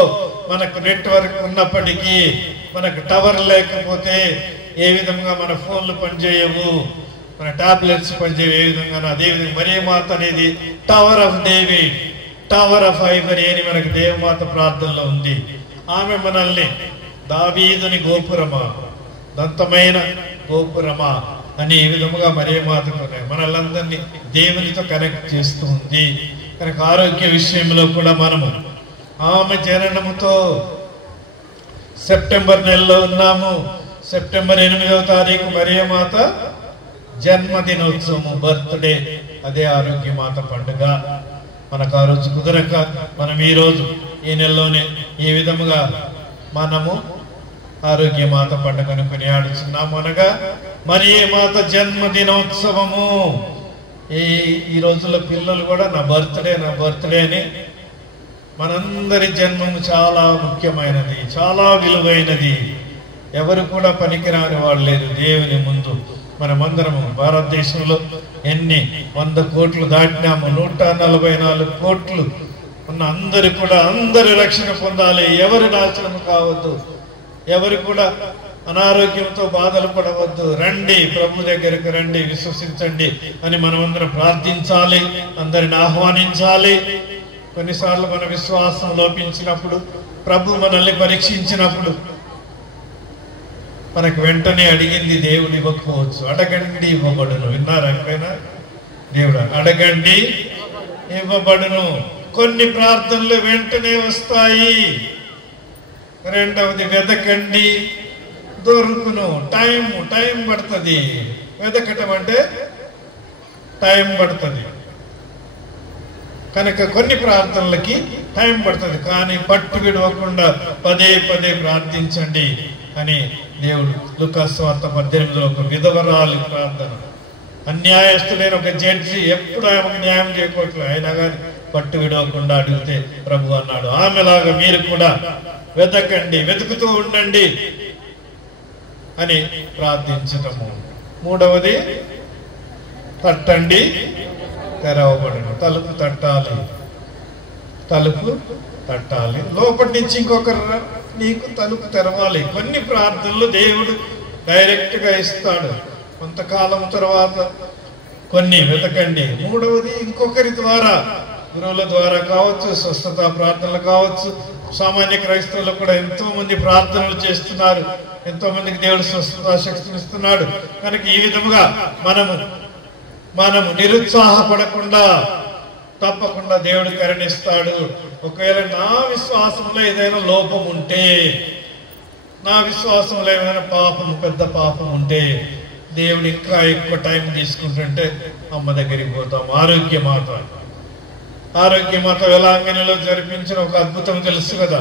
మనకు నెట్వర్క్ ఉన్నప్పటికీ మనకు టవర్ లేకపోతే ఏ విధంగా మన ఫోన్లు పనిచేయవు, మన టాబ్లెట్స్ పనిచేయవు, ఏ విధంగా అదేవిధంగా మరియ మాత అనేది tower of David, tower of Ivory అని మనకు దేవమాత ప్రార్థనలో ఉంది. ఆమె మనల్ని దావీదుని గోపురమా, దంతమైన గోపురమా అని ఈ విధముగా మరియ మాతకు మనల్లందరినీ దేవునితో కనెక్ట్ చేస్తూ ఉంది. కనుక ఆరోగ్య విషయంలో కూడా మనము ఆమె జననముతో సెప్టెంబర్ నెలలో ఉన్నాము. సెప్టెంబర్ 8వ తారీఖు మరియ మాత జన్మదినోత్సవము, బర్త్డే, అదే ఆరోగ్య మాత పండుగ. మనకు ఆ రోజు కుదరక మనం ఈ రోజు ఈ నెలలోనే ఈ విధముగా మనము ఆరోగ్య మాత పండుగను కొనియాడుచున్నాము. అనగా మరియ మాత జన్మదినోత్సవము. ఈ రోజుల్లో పిల్లలు కూడా నా బర్త్డే అని, మనందరి జన్మము చాలా ముఖ్యమైనది, చాలా విలువైనది. ఎవరు కూడా పనికిరాని వాళ్ళు లేరు దేవుని ముందు. మనమందరము భారతదేశంలో ఎన్ని 100 కోట్లు దాటినాము, 144 కోట్లు ఉన్న అందరు కూడా అందరు రక్షణ పొందాలి. ఎవరు నాశనం కావద్దు, ఎవరు కూడా అనారోగ్యంతో బాధలు పడవద్దు. రండి, ప్రభు దగ్గరికి రండి, విశ్వసించండి అని మనమందరం ప్రార్థించాలి, అందరిని ఆహ్వానించాలి. కొన్నిసార్లు మన విశ్వాసం లోపించినప్పుడు, ప్రభు మనల్ని పరీక్షించినప్పుడు మనకు వెంటనే అడిగింది దేవుడు ఇవ్వకపోవచ్చు. అడగండి ఇవ్వబడును. విన్నారా ఎప్పుడైనా? దేవుడు అడగండి ఇవ్వబడును. కొన్ని ప్రార్థనలు వెంటనే వస్తాయి. రెండవది వెదకండి దొరుకును. టైం పడుతుంది. వెదకటం అంటే టైం పడుతుంది. కనుక కొన్ని ప్రార్థనలకి టైం పడుతుంది, కానీ పట్టు విడవకుండా పదే ప్రార్థించండి అని దేవుడు లూకాసు వార్త 18లో ఒక విధవరాలి ప్రార్థన, అన్యాయస్తుడైన ఒక జడ్జి ఎప్పుడు ఆమెకు న్యాయం చేయకూడదు, అయినా కానీ పట్టు విడవకుండా అడిగితే ప్రభు అన్నాడు, ఆమెలాగా మీరు కూడా వెతకండి, వెతుకుతూ ఉండండి అని ప్రార్థించటము. మూడవది తట్టండి తెరవబడును. తలుపు తట్టాలి, లోపటి నుంచి ఇంకొకరు నీకు తలుపు తెరవాలి. కొన్ని ప్రార్థనలు దేవుడు డైరెక్ట్ గా ఇస్తాడు, కొంతకాలం తర్వాత కొన్ని వెతకండి. మూడవది ఇంకొకరి ద్వారా, గురువుల ద్వారా కావచ్చు, స్వస్థత ప్రార్థనలు కావచ్చు. సామాన్య క్రైస్తవులు కూడా ఎంతో మంది ప్రార్థనలు చేస్తున్నారు, ఎంతో మందికి దేవుడు స్వస్థత శక్తిని ఇస్తున్నాడు. కనుక ఈ విధముగా మనము నిరుత్సాహపడకుండా తప్పకుండా దేవుడు కరుణిస్తాడు. ఒకవేళ నా విశ్వాసంలో ఏదైనా లోపం ఉంటే, నా విశ్వాసంలో ఏమైనా పెద్ద పాపం ఉంటే, దేవుడు ఇంకా ఎక్కువ టైం తీసుకుంటుంటే అమ్మ దగ్గరికి పోతాం. ఆరోగ్య మాత వేలాంగణిలో జరిపించిన ఒక అద్భుతం తెలుసు కదా.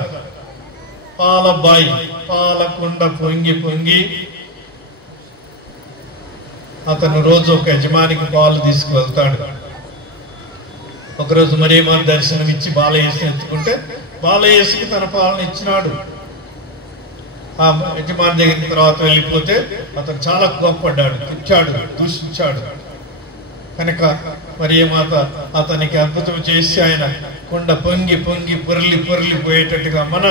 పాలకుండ పొంగి అతను రోజు ఒక యజమానికి పాలు తీసుకువెళ్తాడు. ఒకరోజు మరియమ్మ దర్శనం ఇచ్చి బాలయేసుని ఎత్తుకుంటే బాలయేసుకి తన పాలన ఇచ్చినాడు. ఆ యజమాని దగ్గర తర్వాత వెళ్ళిపోతే అతను చాలా కోప్పడ్డాడు, తిట్టాడు, దూషించాడు. కనుక మరియమాత అతనికి అద్భుతం చేసి ఆయన కుండ పొంగి పొంగి పొర్లి పొర్లి పోయేటట్టుగా మన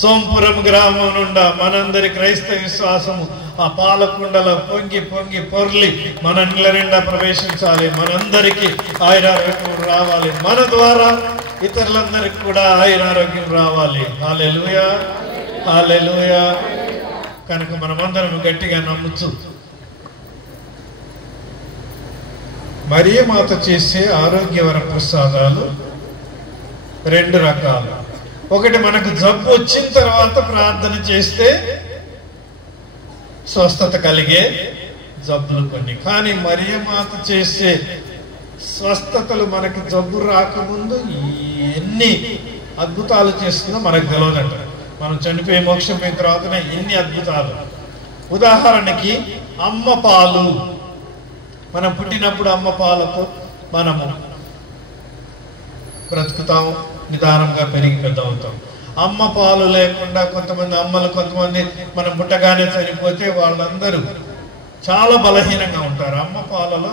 సోంపురం గ్రామం నుండి మనందరి క్రైస్తవ విశ్వాసము ఆ పాలకుండలో పొంగి పొంగి పొర్లి మన ఇళ్ళ నిండా ప్రవేశించాలి. మనందరికీ ఆయురారోగ్యం రావాలి. మన ద్వారా ఇతరులందరికీ కూడా ఆయురారోగ్యం రావాలి. హల్లెలూయా, హల్లెలూయా. కనుక మనమందరం గట్టిగా నమ్ముచు మరియమాత చేసే ఆరోగ్యవర ప్రసాదాలు రెండు రకాలు. ఒకటి, మనకు జబ్బు వచ్చిన తర్వాత ప్రార్థన చేస్తే స్వస్థత కలిగే జబ్బులు కొన్ని. కానీ మరియమాత చేసే స్వస్థతలు మనకి జబ్బు రాకముందు ఎన్ని అద్భుతాలు చేస్తుందో మనకు తెలియదంట. మనం చనిపోయి మోక్షం పోయిన తర్వాతనే ఎన్ని అద్భుతాలు. ఉదాహరణకి అమ్మ పాలు. మనం పుట్టినప్పుడు అమ్మ పాలతో మనము బ్రతుకుతాం, నిదానంగా పెరిగి పెద్ద అవుతాం. అమ్మ పాలు లేకుండా కొంతమంది అమ్మలు, కొంతమంది మనం పుట్టగానే చనిపోతే వాళ్ళందరూ చాలా బలహీనంగా ఉంటారు. అమ్మ పాలలో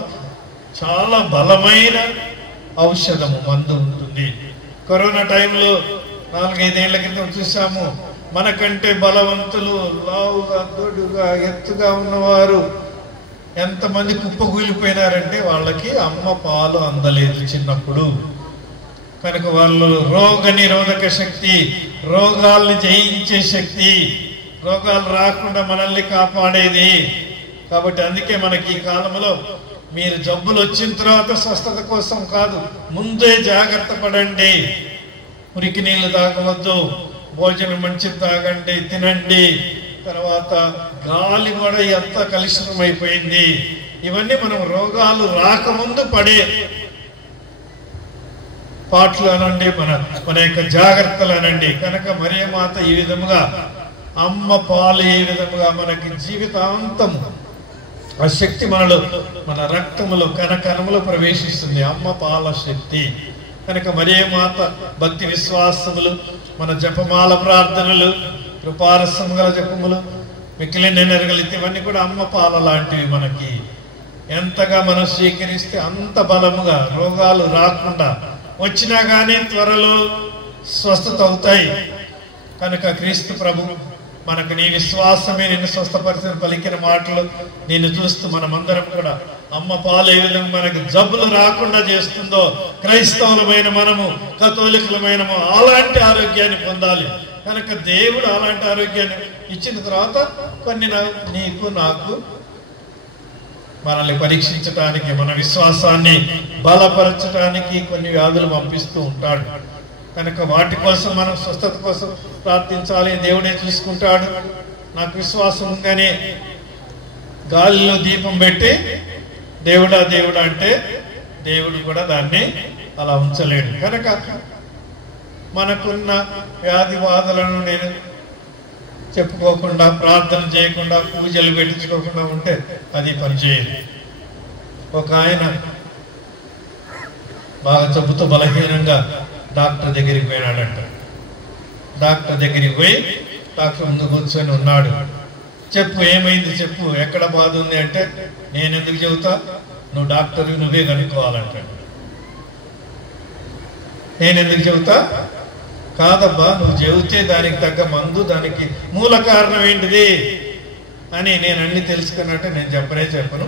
చాలా బలమైన ఔషధము, మందు ఉంటుంది. కరోనా టైంలో 4-5 ఏళ్ల క్రితం చూసాము, మనకంటే బలవంతులు, లావుగా, దొడ్డుగా, ఎత్తుగా ఉన్నవారు ఎంతమంది కుప్పకూలిపోయినారంటే వాళ్ళకి అమ్మ పాలు అందలేదు చిన్నప్పుడు. కనుక వాళ్ళు రోగ నిరోధక శక్తి, రోగాల్ని జయించే శక్తి, రోగాలు రాకుండా మనల్ని కాపాడేది. కాబట్టి అందుకే మనకి ఈ కాలంలో మీరు జబ్బులు వచ్చిన తర్వాత స్వస్థత కోసం కాదు, ముందే జాగ్రత్త పడండి. మురికి నీళ్లు తాగవద్దు, భోజనం మంచిది తాగండి, తినండి. తర్వాత గాలి కూడా ఎంత కలుషితం అయిపోయింది. ఇవన్నీ మనం రోగాలు రాకముందు పడే పాటలు అనండి, మన యొక్క జాగ్రత్తలు అనండి. కనుక మరియమాత ఈ విధముగా అమ్మ పాలు ఈ విధముగా మనకి జీవితాంతం ఆ శక్తి మనలో, మన రక్తములో, కణకణములో ప్రవేశిస్తుంది. అమ్మ పాల శక్తి. కనుక మరియమాత భక్తి విశ్వాసములు, మన జపమాల ప్రార్థనలు, కృపారసము గల జపములు, మిక్కిలిన ఎనర్గలితే ఇవన్నీ కూడా అమ్మ పాల లాంటివి. మనకి ఎంతగా మనం స్వీకరిస్తే అంత బలముగా రోగాలు రాకుండా, వచ్చినా కానీ త్వరలో స్వస్థత అవుతాయి. కనుక క్రీస్తు ప్రభు మనకు నీ విశ్వాసమే నిన్ను స్వస్థపరిచిన పలికిన మాటలు నిన్ను చూస్తూ మనమందరం కూడా అమ్మ పాలు ఏ విధంగా మనకు జబ్బులు రాకుండా చేస్తుందో, క్రైస్తవులమైన మనము, కథోలికులమైన అలాంటి ఆరోగ్యాన్ని పొందాలి. కనుక దేవుడు అలాంటి ఆరోగ్యాన్ని ఇచ్చిన తర్వాత కొన్ని నీకు నాకు మనల్ని పరీక్షించడానికి, మన విశ్వాసాన్ని బలపరచడానికి కొన్ని వ్యాధులు పంపిస్తూ ఉంటాడు. కనుక వాటి కోసం మనం స్వస్థత కోసం ప్రార్థించాలి. దేవుడే చూసుకుంటాడు. నాకు విశ్వాసం ఉందని గాలిలో దీపం పెట్టి దేవుడా దేవుడా అంటే దేవుడు కూడా దాన్ని అలా ఉంచలేడు. కనుక మనకున్న వ్యాధి బాధలను నేను చెప్పుకోకుండా, ప్రార్థన చేయకుండా, పూజలు పెట్టించుకోకుండా ఉంటే అది పనిచేయదు. ఒక ఆయన బాగా జబ్బుతో బలహీనంగా డాక్టర్ దగ్గరికి పోయినాడంట. డాక్టర్ దగ్గరికి పోయి డాక్టర్ ముందు కూర్చొని ఉన్నాడు. చెప్పు, ఏమైంది చెప్పు, ఎక్కడ బాధ ఉంది అంటే, నేను ఎందుకు చెబుతా, నువ్వు డాక్టర్, నువ్వే కనుక్కోవాలంటాడు. నేను ఎందుకు చెబుతా, కాదబ్బా నువ్వు చెబితే దానికి తగ్గ మందు, దానికి మూల కారణం ఏంటిది అని నేను అన్ని తెలుసుకున్నట్టే నేను చెప్పను,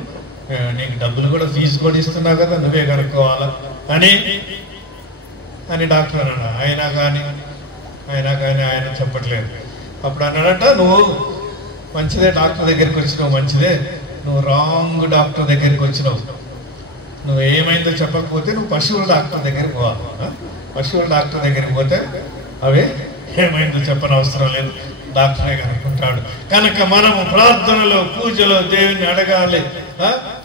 నీకు డబ్బులు కూడా, ఫీజు కూడా ఇస్తున్నావు కదా, నువ్వే కనుక్కోవాలా అని డాక్టర్ అన్నాడు. అయినా కానీ ఆయన చెప్పట్లేదు. అప్పుడు అన్నాడట, నువ్వు మంచిదే డాక్టర్ దగ్గరికి వచ్చినావు, మంచిదే, నువ్వు రాంగ్ డాక్టర్ దగ్గరికి వచ్చినావు. నువ్వు ఏమైందో చెప్పకపోతే నువ్వు పశువుల డాక్టర్ దగ్గరికి పోవాలి. పశువుల డాక్టర్ దగ్గరికి పోతే అవే ఏమైందో చెప్పని అవసరం లేదు, డాక్టరే కనుక్కుంటాడు. కనుక మనము ప్రార్థనలో, పూజలో దేవుని అడగాలి,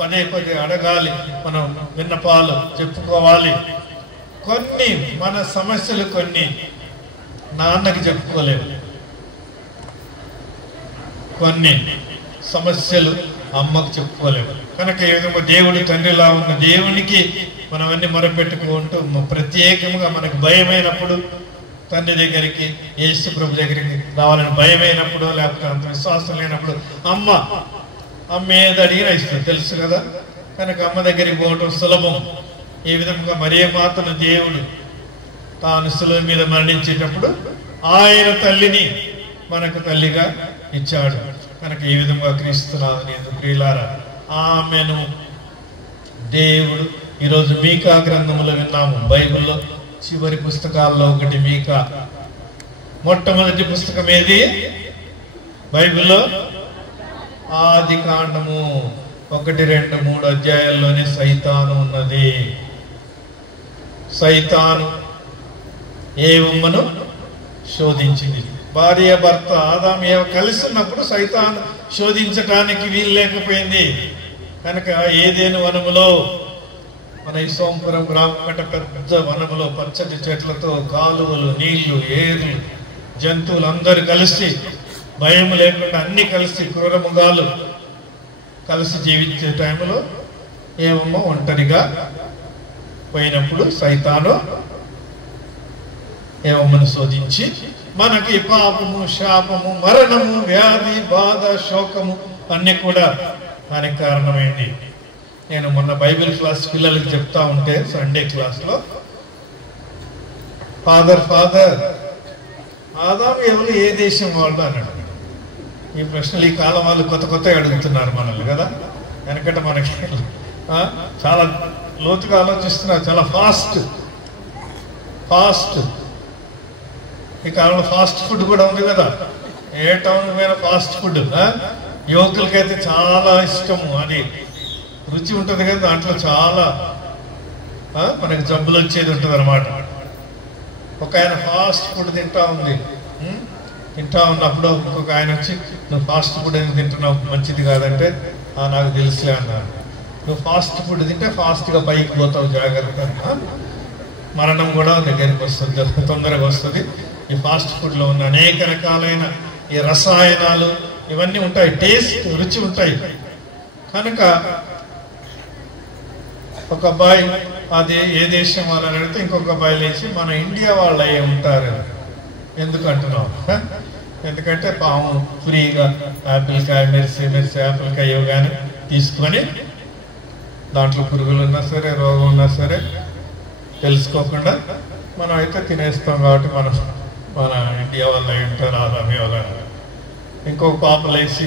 పదే పదే అడగాలి, మనం విన్నపాలు చెప్పుకోవాలి. కొన్ని మన సమస్యలు కొన్ని నాన్నకి చెప్పుకోలేవు, కొన్ని సమస్యలు అమ్మకు చెప్పుకోలేవు. కనుక ఏదో దేవుడి తండ్రిలా ఉన్న దేవునికి మనం అన్ని మొరపెట్టుకుంటూ, ప్రత్యేకంగా మనకు భయమైనప్పుడు, తండ్రి దగ్గరికి, యేసు ప్రభు దగ్గరికి రావాలని భయమైనప్పుడు, లేకపోతే అంత విశ్వాసం లేనప్పుడు అమ్మ ఏది అడిగినా ఇస్తుంది, తెలుసు కదా. కనుక అమ్మ దగ్గరికి పోవటం సులభం. ఈ విధంగా మరియ మాతను దేవుడు తాను శిలువ మీద మరణించేటప్పుడు ఆయన తల్లిని మనకు తల్లిగా ఇచ్చాడు. కనుక ఈ విధంగా క్రీస్తునాథుని ప్రియులారా, ఆమెను దేవుడు ఈరోజు మీకా గ్రంథంలో విన్నాము. బైబిల్లో చివరి పుస్తకాల్లో ఒకటి మీకా. మొట్టమొదటి పుస్తకం ఏది బైబిల్లో? ఆది కాండము 1, 2, 3 అధ్యాయాల్లోనే సైతాను ఉన్నది. సైతాను ఏవమ్మను శోధించింది. భార్య భర్త ఆదాము ఏవ కలిసి ఉన్నప్పుడు సైతాను శోధించటానికి వీలు లేకపోయింది. కనుక ఏదేను వనములో, మన ఈ సోంపురం గ్రామం కంటే పెద్ద వనములో పచ్చటి చెట్లతో, కాలువలు, నీళ్లు, ఏర్లు, జంతువులు అందరు కలిసి భయం లేకుండా అన్ని కలిసి క్రూరముగాలు కలిసి జీవించే టైంలో ఏమమ్మో ఒంటరిగా పోయినప్పుడు సైతాను ఏమమ్మను శోధించి మనకి పాపము, శాపము, మరణము, వ్యాధి, బాధ, శోకము అన్ని కూడా దానికి కారణమైంది. నేను మొన్న బైబిల్ క్లాస్ పిల్లలకి చెప్తా ఉంటే సండే క్లాస్లో, ఫాదర్ ఆదాము ఎవరు ఏ దేశం వాళ్ళు అన్నాడు. ఈ ప్రశ్నలు ఈ కాలం వాళ్ళు కొత్త అడుగుతున్నారు మనల్ని కదా. వెనకట మనకి చాలా లోతుగా ఆలోచిస్తున్నారు, చాలా ఫాస్ట్. ఈ కాలంలో ఫాస్ట్ ఫుడ్ కూడా ఉంది కదా. ఏ టౌన్ పోయినా ఫాస్ట్ ఫుడ్. యువకులకైతే చాలా ఇష్టము, అది రుచి ఉంటుంది కదా, దాంట్లో చాలా మనకి జబ్బులు వచ్చేది ఉంటుంది అన్నమాట. ఒక ఆయన ఫాస్ట్ ఫుడ్ తింటా ఉన్నప్పుడు ఇంకొక ఆయన వచ్చి, నువ్వు ఫాస్ట్ ఫుడ్ ఎందుకు తింటున్నావు, మంచిది కాదంటే, నాకు తెలుసులే అన్నాను. నువ్వు ఫాస్ట్ ఫుడ్ తింటే ఫాస్ట్గా పైకి పోతావు, జాగ్రత్త, మరణం కూడా దగ్గరికి వస్తుంది, తొందరగా వస్తుంది. ఈ ఫాస్ట్ ఫుడ్లో ఉన్న అనేక రకాలైన ఈ రసాయనాలు ఇవన్నీ ఉంటాయి, టేస్ట్, రుచి ఉంటాయి. కనుక ఒక అబ్బాయి అది ఏ దేశం వాళ్ళని అడిగితే ఇంకొక అబ్బాయి లేచి మన ఇండియా వాళ్ళు అయ్యి ఉంటారు. ఎందుకు అంటున్నావు? ఎందుకంటే పాము ఫ్రీగా యాపిల్కాయ, మిర్చి యాపిల్కాయ కానీ తీసుకొని దాంట్లో పురుగులు ఉన్నా సరే, రోగం ఉన్నా సరే తెలుసుకోకుండా మనం అయితే తినేస్తాం. కాబట్టి మన ఇండియా వాళ్ళు అయి ఉంటారు, ఆదామి వాళ్ళని. ఇంకొక పాపలేసి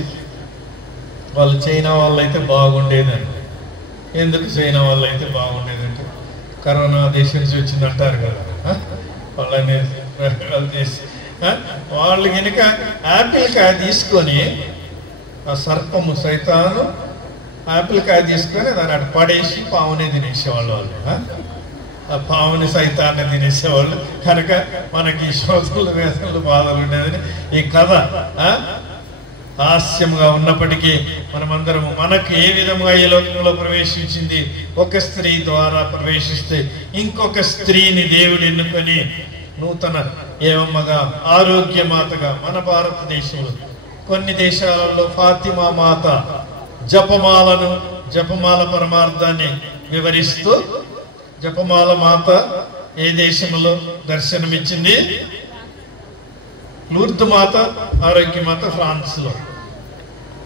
వాళ్ళు చైనా వాళ్ళు అయితే బాగుండేదండి. ఎందుకు చైనా వాళ్ళు అయితే బాగుండేదంటే కరోనా దేశం నుంచి వచ్చింది అంటారు కదా. వాళ్ళని చేసి వాళ్ళు కనుక యాపిల్ కాయ తీసుకొని, ఆ సర్పము సైతాను యాపిల్ కాయ తీసుకొని దాన్ని అటు పడేసి పావునే తినేసేవాళ్ళు. ఆ పావుని సైతాన్ని తినేసేవాళ్ళు. కనుక మనకి శోధనలు, వేసనలు, బాధలు ఉండేదని ఈ కథ హాస్యంగా ఉన్నప్పటికీ మనమందరము మనకు ఏ విధంగా ఈ లోకంలో ప్రవేశించింది, ఒక స్త్రీ ద్వారా ప్రవేశిస్తే ఇంకొక స్త్రీని దేవుడు ఎన్నుకొని నూతన ఏవమ్మగా, ఆరోగ్యమాతగా మన భారతదేశంలో కొన్ని దేశాలలో ఫాతిమా మాత జపమాల పరమార్థాన్ని వివరిస్తూ జపమాల మాత ఏ దేశంలో దర్శనమిచ్చింది? లూర్దు మాత, ఆరోగ్యమాత ఫ్రాన్స్ లో,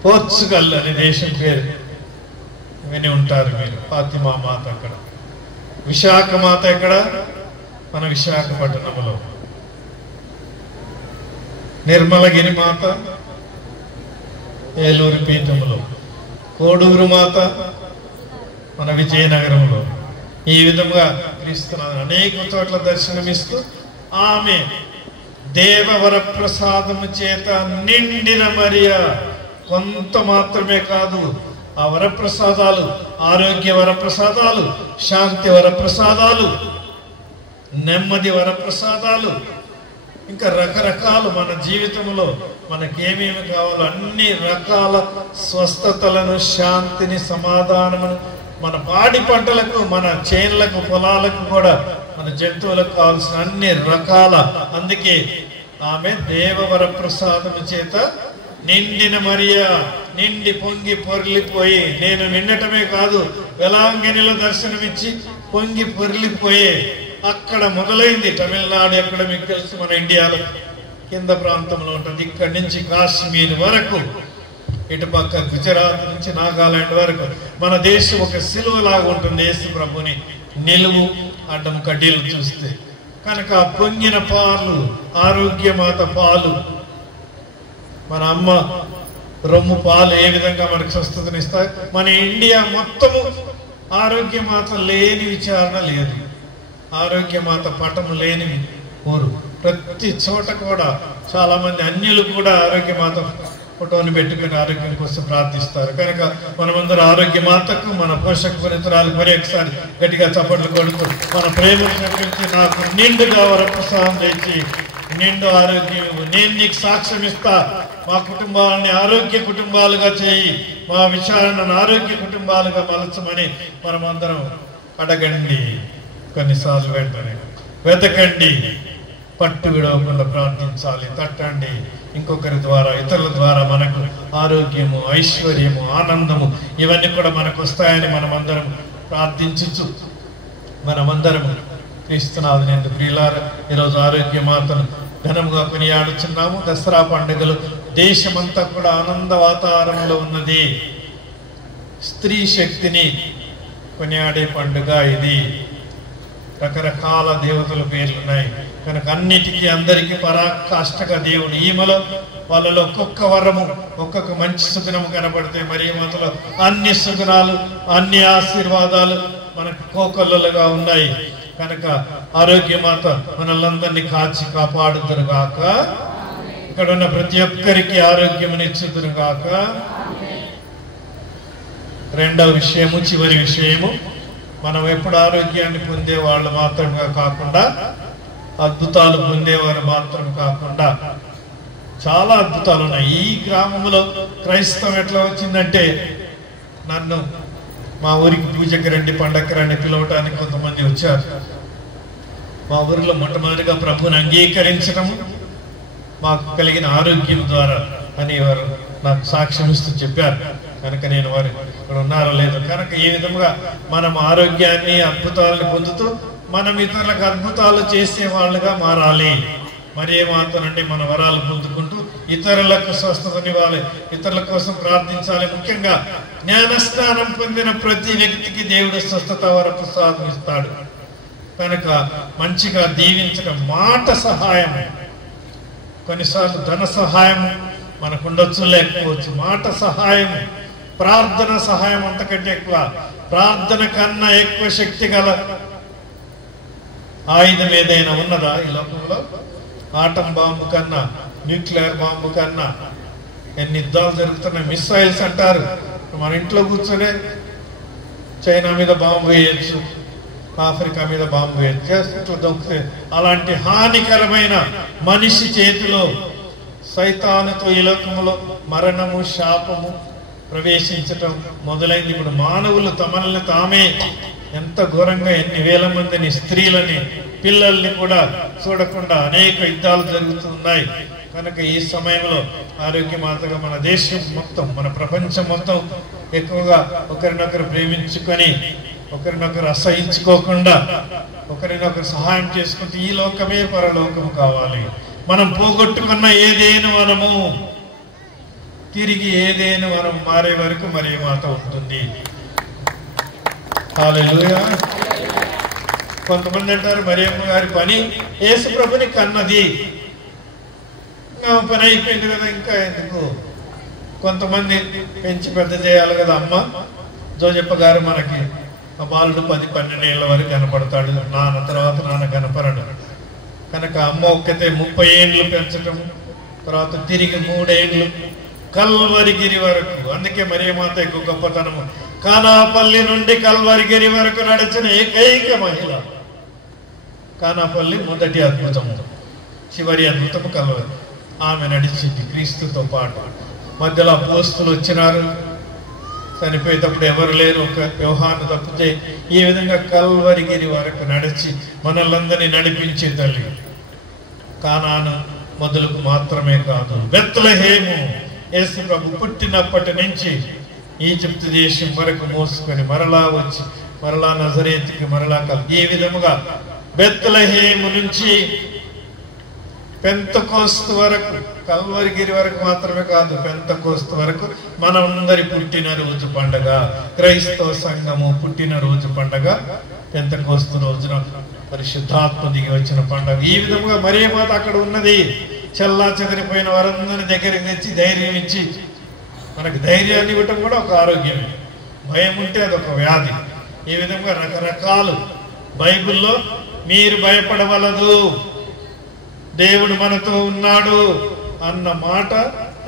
పోర్చుగల్ అనే దేశం పేరు విని ఉంటారు మీరు. ఫాతిమా మాత అక్కడ. విశాఖ మాత ఎక్కడ? మన విశాఖపట్నంలో. నిర్మలగిరి మాత ఏలూరు పీఠంలో. కోడూరు మాత మన విజయనగరంలో. ఈ విధంగా క్రీస్తునాథుని అనేక చోట్ల దర్శనమిస్తూ ఆమె దేవవర ప్రసాదము చేత నిండిన మరియా. కొంత మాత్రమే కాదు, ఆ వరప్రసాదాలు, ఆరోగ్య వరప్రసాదాలు, శాంతి వరప్రసాదాలు, నెమ్మది వరప్రసాదాలు, ఇంకా రకరకాలు మన జీవితంలో మనకేమేమి కావాలో అన్ని రకాల స్వస్థతలను, శాంతిని, సమాధానమును, మన పాడి పంటలకు, మన చేన్లకు, పొలాలకు కూడా, మన జంతువులకు కావాల్సిన అన్ని రకాల. అందుకే ఆమె దేవవర ప్రసాదము చేత నిండిన మరియా, నిండి పొంగి పొర్లిపోయి, నేను నిండటమే కాదు వెలాంగినిలో దర్శనమిచ్చి పొంగి పొర్లిపోయే అక్కడ మొదలైంది. తమిళనాడు ఎక్కడ మీకు తెలుసు, మన ఇండియాలో కింద ప్రాంతంలో ఉంటుంది. ఇక్కడి నుంచి కాశ్మీర్ వరకు, ఇటు పక్క గుజరాత్ నుంచి నాగాలాండ్ వరకు మన దేశం ఒక సిలువలాగా ఉంటుంది. యేసు ప్రభుని నిలువు అడ్డం కడ్డీలు చూస్తే కనుక పొంగిన పాలు, ఆరోగ్యమాత పాలు, మన అమ్మ రొమ్ము పాలు ఏ విధంగా మనకు స్వస్థతనిస్తాయి. మన ఇండియా మొత్తము ఆరోగ్యమాత లేని విచారణ లేదు, ఆరోగ్యమాత పటము లేని ఊరు. ప్రతి చోట కూడా చాలా మంది అన్యులు కూడా ఆరోగ్యమాత ఫోటోని పెట్టుకుని ఆరోగ్యం కోసం ప్రార్థిస్తారు. కనుక మనమందరం ఆరోగ్యమాతకు, మన పోషక పరిసరాలకు మరి ఒకసారి గట్టిగా చప్పట్లు కొడుతూ మన ప్రేమను చూపించి నాకు నిండుగా వరప్రసాదం తెచ్చి నిండు ఆరోగ్యం, నేను నీకు సాక్ష్యం ఇస్తా, మా కుటుంబాలని ఆరోగ్య కుటుంబాలుగా చేయి, మా విచారణను ఆరోగ్య కుటుంబాలుగా మలచమని మనమందరం అడగండి. కొన్నిసార్లు వెతకండి, పట్టు విడవకుండా ప్రార్థించాలి, తట్టండి. ఇంకొకరి ద్వారా, ఇతరుల ద్వారా మనకు ఆరోగ్యము, ఐశ్వర్యము, ఆనందము ఇవన్నీ కూడా మనకు వస్తాయని మనమందరం ప్రార్థించు. మనమందరం క్రీస్తునాథుని యందు ప్రియులారా, ఈరోజు ఆరోగ్యమాతను ఘనంగా కొనియాడుచున్నాము. దసరా పండుగలు దేశమంతా కూడా ఆనంద వాతావరణంలో ఉన్నది. స్త్రీ శక్తిని కొనియాడే పండుగ ఇది. రకరకాల దేవతల పేర్లు ఉన్నాయి కనుక అన్నిటికీ అందరికీ పరాకాష్ఠక దేవుడు. ఈమెలో వాళ్ళలో ఒక్కొక్క వరము, ఒక్కొక్క మంచి సుగుణము కనబడితే మరి మాతలో అన్ని సుగుణాలు, అన్ని ఆశీర్వాదాలు మనకు కోకొల్లలుగా ఉన్నాయి. కనుక ఆరోగ్యమాత మనల్లందరినీ కాచి కాపాడుదురుగాక, ఇక్కడ ఉన్న ప్రతి ఒక్కరికి ఆరోగ్యమునిచ్చుదురుగాక. రెండవ విషయము, చివరి విషయము, మనం ఎప్పుడు ఆరోగ్యాన్ని పొందే వాళ్ళు మాత్రమే కాకుండా, అద్భుతాలు పొందేవారు మాత్రం కాకుండా చాలా అద్భుతాలు ఉన్నాయి. ఈ గ్రామంలో క్రైస్తవం ఎట్లా వచ్చిందంటే, నన్ను మా ఊరికి పూజకి రండి, పండగకి రండి పిలవటానికి కొంతమంది వచ్చారు. మా ఊరిలో మొట్టమొదటిగా ప్రభుని అంగీకరించడం మాకు కలిగిన ఆరోగ్యం ద్వారా అని వారు నాకు సాక్ష్యం ఇస్తూ చెప్పారు. కనుక నేను వారు ఇక్కడ ఉన్నారో లేదో, కనుక ఈ విధంగా మనం ఆరోగ్యాన్ని, అద్భుతాలను పొందుతూ మనం ఇతరులకు అద్భుతాలు చేసే వాళ్ళుగా మారాలి. మరే మాత్రనండి మన వరాలు పొందుకుంటూ ఇతరులకు స్వస్థతనివ్వాలి, ఇతరుల కోసం ప్రార్థించాలి. ముఖ్యంగా జ్ఞానస్నానం పొందిన ప్రతి వ్యక్తికి దేవుడు స్వస్థత వరప్రసాదం ఇస్తాడు. కనుక మంచిగా దీవించడం, మాట సహాయం, కొన్నిసార్లు ధన సహాయం మనకు ఉండొచ్చు, లేకపోవచ్చు. మాట సహాయం, ప్రార్థన సహాయం అంతకంటే ఎక్కువ. ప్రార్థన కన్నా ఎక్కువ శక్తి గల ఆయుధం ఏదైనా ఉన్నదా ఈ లోకంలో? ఆటం బాంబు కన్నా, న్యూక్లియర్ బాంబు కన్నా ఎన్ని యుద్ధాలు జరుగుతున్నాయి. మిసైల్స్ అంటారు. మన ఇంట్లో కూర్చొనే చైనా మీద బాంబు వేయచ్చు, ఆఫ్రికా మీద బాంబు వేయచ్చు, ఇట్లా దొరికితే. అలాంటి హానికరమైన మనిషి చేతిలో సైతానుతో ఈ లోకంలో మరణము, శాపము ప్రవేశించటం మొదలైంది. ఇప్పుడు మానవులు తమల్ని తామే ఎంత ఘోరంగా, ఎన్ని వేల మందిని, స్త్రీలని, పిల్లల్ని కూడా చూడకుండా అనేక యుద్ధాలు జరుగుతున్నాయి. కనుక ఈ సమయంలో ఆరోగ్యమాతగా మన దేశం మొత్తం, మన ప్రపంచం మొత్తం ఎక్కువగా ఒకరినొకరు ప్రేమించుకొని, ఒకరినొకరు అసహించుకోకుండా, ఒకరినొకరు సహాయం చేసుకుంటూ ఈ లోకమే పరలోకము కావాలి. మనం పోగొట్టుకున్న ఏదేను మనము తిరిగి ఏదేను మనం మారే వరకు మరే మాత ఉంటుంది. హల్లెలూయా. కొంతమంది అంటారు మరియమ్మ గారి పని యేసు ప్రభుని కన్నది, పని అయిపోయింది కదా, ఇంకా ఎందుకు? కొంతమంది పెంచి పెద్ద చేయాలి కదా. అమ్మ జోజప్ప గారు మనకి ఆ బాలుడు 10-12 ఏళ్ల వరకు కనపడతాడు, నాన్న తర్వాత నాన్న కనపడడు. కనుక అమ్మ ఒక్కతే 30 ఏళ్ళు పెంచటం, తర్వాత తిరిగి 3 ఏళ్ళు కల్వరిగిరి వరకు. అందుకే మరియమాత ఎక్కువ గొప్పతనము. కానాపల్లి నుండి కల్వరిగిరి వరకు నడిచిన ఏకైక మహిళ. కానాపల్లి మొదటి అద్భుతము, చివరి అద్భుతము కల్వరి. ఆమె నడిచింది క్రీస్తుతో పాటు. మధ్యలో అపోస్తులు వచ్చినారు, చనిపోయేటప్పుడు ఎవరు లేరు, ఒక యోహాను తప్పితే. ఈ విధంగా కల్వరిగిరి వరకు నడిచి మనల్లందరినీ నడిపించే తల్లి. కానాను మొదలుకు మాత్రమే కాదు, బెత్లెహేము యేసు ప్రభు పుట్టినప్పటి నుంచి ఈజిప్టు దేశం వరకు మోసుకొని మరలా వచ్చి, మరలా నజరేతుకి, మరలా ఈ విధముగా బెత్లెహేము నుంచి పెంతెకోస్తు వరకు, కల్వరిగిరి వరకు మాత్రమే కాదు, పెంతెకోస్తు వరకు మనందరి పుట్టినరోజు పండగ, క్రైస్తవ సంఘము పుట్టినరోజు పండగ పెంతెకోస్తు రోజున పరిశుద్ధాత్మ దిగి వచ్చిన పండగ. ఈ విధంగా మరియ మాత అక్కడ ఉన్నది. చల్లా చెదిరిపోయిన వారందరిని దగ్గరికి తెచ్చి ధైర్యం ఇచ్చి, మనకు ధైర్యాన్ని ఇవ్వటం కూడా ఒక ఆరోగ్యమే. భయం ఉంటే అదొక వ్యాధి. ఈ విధంగా రకరకాలు బైబిల్లో మీరు భయపడవలదు, దేవుడు మనతో ఉన్నాడు అన్న మాట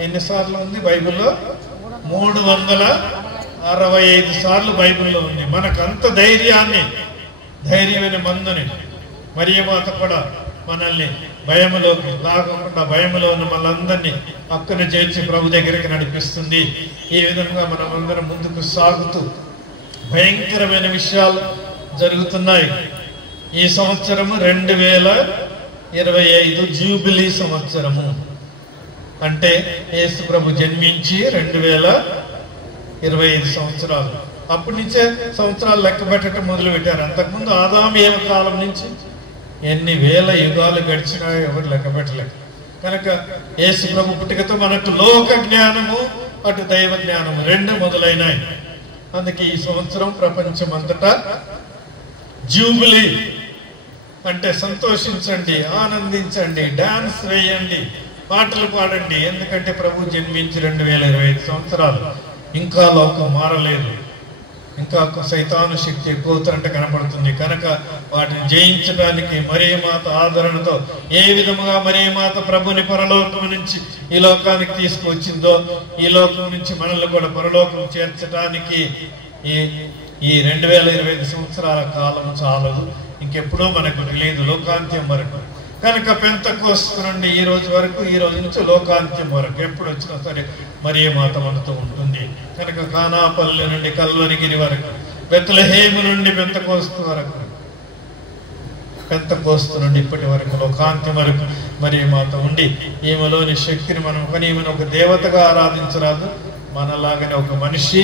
ఎన్నిసార్లు ఉంది బైబిల్లో? 365 సార్లు బైబిల్లో ఉంది. మనకు అంత ధైర్యమైన మందుని మరియ మాత కూడా మనల్ని భయములోకి లాగకుండా, భయములో ఉన్న మనందరినీ పక్కన చేర్చి ప్రభు దగ్గరికి నడిపిస్తుంది. ఈ విధంగా మనం అందరం ముందుకు సాగుతూ భయంకరమైన విషయాలు జరుగుతున్నాయి. ఈ సంవత్సరము 2025 జూబిలీ సంవత్సరము. అంటే యేసు ప్రభు జన్మించి 2025 సంవత్సరాలు. అప్పటి నుంచే సంవత్సరాలు లెక్క పెట్టడం మొదలు పెట్టారు. అంతకుముందు ఆదాము ఏవ కాలం నుంచి ఎన్ని వేల యుగాలు గడిచినా ఎవరు లెక్క పెట్టలేదు. కనుక యేసు ప్రభు పుట్టుకతో మనకు లోక జ్ఞానము, అటు దైవ జ్ఞానము రెండు మొదలైనాయి. అందుకే ఈ సంవత్సరం ప్రపంచం అంతటా జూబిలీ అంటే సంతోషించండి, ఆనందించండి, డాన్స్ వేయండి, పాటలు పాడండి. ఎందుకంటే ప్రభు జన్మించి 2025 సంవత్సరాలు. ఇంకా లోకం మారలేదు, ఇంకా సైతాను శక్తి ఎక్కువతున్నట్టు కనపడుతుంది. కనుక వాటిని జయించడానికి మరియ మాత ఆదరణతో ఏ విధముగా మరియ మాత ప్రభుని పరలోకం నుంచి ఈ లోకానికి తీసుకువచ్చిందో, ఈ లోకం నుంచి మనల్ని కూడా పరలోకం చేర్చడానికి ఈ 2025 సంవత్సరాల కాలం చాలదు, ఇంకెప్పుడో మనకు తెలియదు, లోకాంత్యం వరకు. కనుక పెంతెకోస్తు నుండి ఈ రోజు వరకు, ఈ రోజు నుంచి లోకాంత్యం వరకు ఎప్పుడు వచ్చినా సరే మరియ మాత మనతో ఉంటుంది. కనుక కానాపల్లి నుండి కల్వరిగిరి వరకు, బెత్లెహేము నుండి పెంతెకోస్తు వరకు, పెంతెకోస్తు నుండి ఇప్పటి వరకు లోకాంత్యం వరకు మరియ మాత ఉండి ఈమెలోని శక్తిని మనం ఈమెను ఒక దేవతగా ఆరాధించరాదు, మనలాగానే ఒక మనిషి.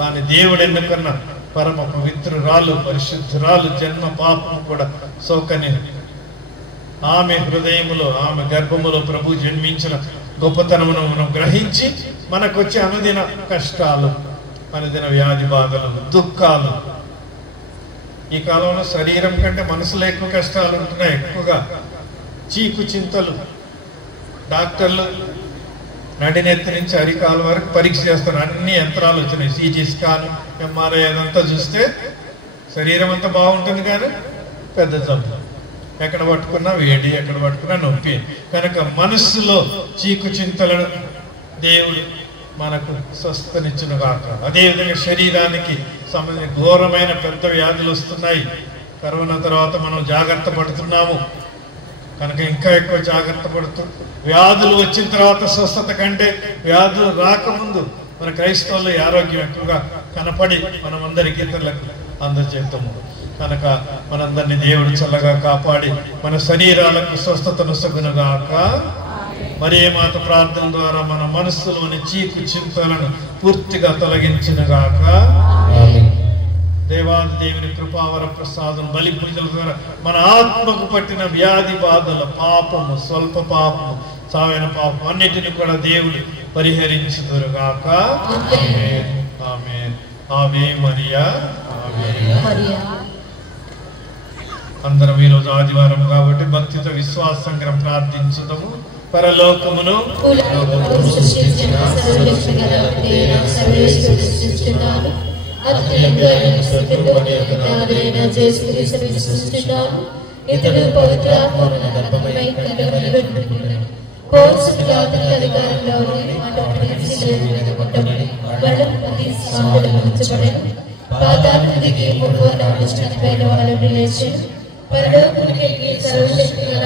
కానీ దేవుడు ఎన్నుకన్నా పరమ పవిత్రురాలు, పరిశుద్ధురాలు, జన్మ పాపము కూడా సోకని ఆమె హృదయములో, ఆమె గర్భములో ప్రభు జన్మించిన గొప్పతనమును మనం గ్రహించి మనకు వచ్చే అనుదిన కష్టాలు, అనుదిన వ్యాధి బాధలు, దుఃఖాలు. ఈ కాలంలో శరీరం కంటే మనసులో ఎక్కువ కష్టాలు ఉంటున్నాయి. ఎక్కువగా చీకు చింతలు. డాక్టర్లు నడినెత్తి నుంచి అరికాల వరకు పరీక్ష చేస్తారు. అన్ని యంత్రాలు వచ్చినాయి, సిటీ స్కాన్, ఎంఆర్ఐ, అదంతా చూస్తే శరీరం అంతా బాగుంటుంది కానీ పెద్ద జబ్బు. ఎక్కడ పట్టుకున్నా వేడి, ఎక్కడ పట్టుకున్నా నొప్పి. కనుక మనస్సులో చీకు చింతలను దేవుడు మనకు స్వస్థనిచ్చును గాక. అదేవిధంగా శరీరానికి సంబంధించిన ఘోరమైన పెద్ద వ్యాధులు వస్తున్నాయి. కరోనా తర్వాత మనం జాగ్రత్త పడుతున్నాము కనుక ఇంకా ఎక్కువ జాగ్రత్త పడుతూ, వ్యాధులు వచ్చిన తర్వాత స్వస్థత కంటే వ్యాధులు రాకముందు మన క్రైస్తవుల ఆరోగ్యం ఎక్కువగా కనపడి మనమందరికి ఇతరులకు అందజేస్తాము. కనుక మనందరినీ దేవుడు చల్లగా కాపాడి మన శరీరాలకు స్వస్థతను సగునుగాక. మరియ మాత ప్రార్థన ద్వారా మన మనస్సులోని చీకు చింతలను పూర్తిగా తొలగించునుగాక. దేవాది దేవుని కృపావర ప్రసాదం, బలి పూజల ద్వారా మన ఆత్మకు పట్టిన వ్యాధి బాధల, పాపము, స్వల్ప పాపము, సావైన పాపం అన్నిటిని కూడా దేవుడు పరిహరించుదురుగాక. ఆమేన్, ఆమేన్. ఆవే మరియా, ఆవే. అందరం ఈరోజు ఆదివారం కాబట్టి భక్తితో విశ్వాసంగా ప్రార్థించుదాము. పరలోకమును ఇతడు పవిత్రాత్మను పాదానికి సర్వశక్తి గల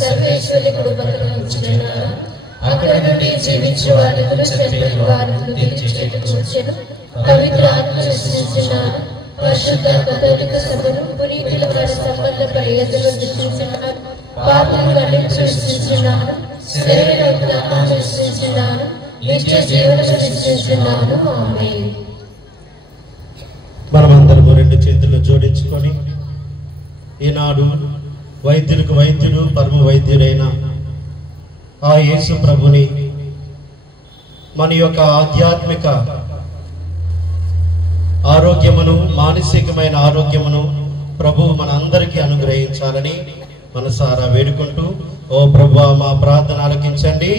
సర్వేశ్వరి కృపను ఉంచుచున్నాను. అక్కడ నుండి జీవించే వారిని చనిపోయిన వారిని తీర్చేటకు పవిత్ర ఆత్మ సృష్టించున్నాను. పరిశుద్ధ కథోలిక సభను పునీతుల వారి సంబంధ ప్రయోజనం సృష్టించున్నాను. పాపను కఠిన సృష్టించున్నాను. శరీర ఉత్తానం సృష్టించున్నాను. నిత్య జీవనం సృష్టించున్నాను. ఆమేన్. మనమందరము రెండు చేతులు జోడించుకొని ఈనాడు వైద్యులకు వైద్యుడు పరమ వైద్యుడైన ఆ యేసు ప్రభుని మన యొక్క ఆధ్యాత్మిక ఆరోగ్యమును, మానసికమైన ఆరోగ్యమును ప్రభువు మన అందరికీ అనుగ్రహించాలని మనసారా వేడుకుంటూ, ఓ ప్రభువా మా ప్రార్థన ఆలకించండి.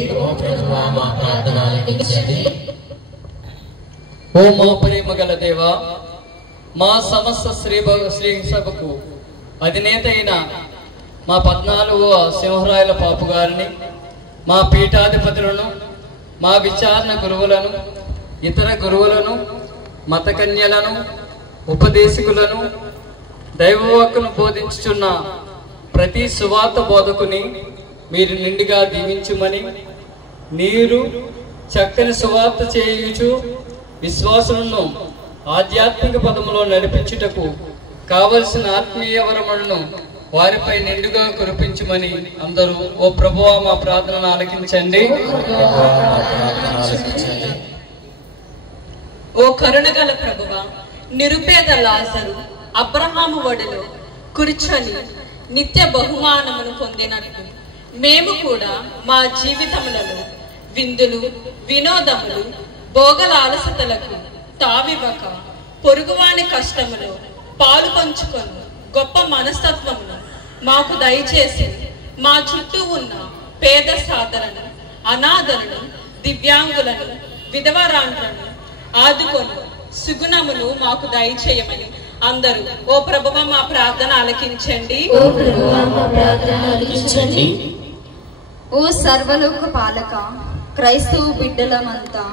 ఓ మా ప్రేమ గల దేవా, మా సమస్త శ్రీ సభకు అధినేత అయిన మా 14వ సింహరాయల పాపు గారిని, మా పీఠాధిపతులను, మా విచారణ గురువులను, ఇతర గురువులను, మతకన్యలను, ఉపదేశకులను, దైవవాక్కును బోధించుచున్న ప్రతి సువార్త బోధకుని మీరు నిండుగా దీవించుమని, నీరు చక్కని సువార్త చేయుచు విశ్వాసులను ఆధ్యాత్మిక పదములో నడిపించుటకు కావలసిన ఆత్మీయ వరములను వారిపై నిండుగా కురిపించమని అందరూ ఓ ప్రభువా మా ప్రార్థనను ఆలకించండి. ఓ కరుణగల ప్రభువా, నిరుపేద లాజరు అబ్రహాము ఒడిలో కూర్చొని నిత్య బహుమానమును పొందినట్లు మేము కూడా మా జీవితములలో విందులు, వినోదములు, భోగల అలసతలకు తావివ్వక పొరుగువాని కష్టములో పాలు పంచుకొని గొప్ప మనస్తత్వమును మాకు దయచేసి మా చుట్టూ ఉన్న పేద సాధలను, అనాథలను, దివ్యాంగులను, విధవరాండ్లను ఆదుకొని సుగుణమును మాకు దయచేయమని అందరూ ఓ ప్రభువా మా ప్రార్థన ఆలకించండి. ఓ సర్వలోక పాలక, క్రైస్తవ బిడ్డలమంతా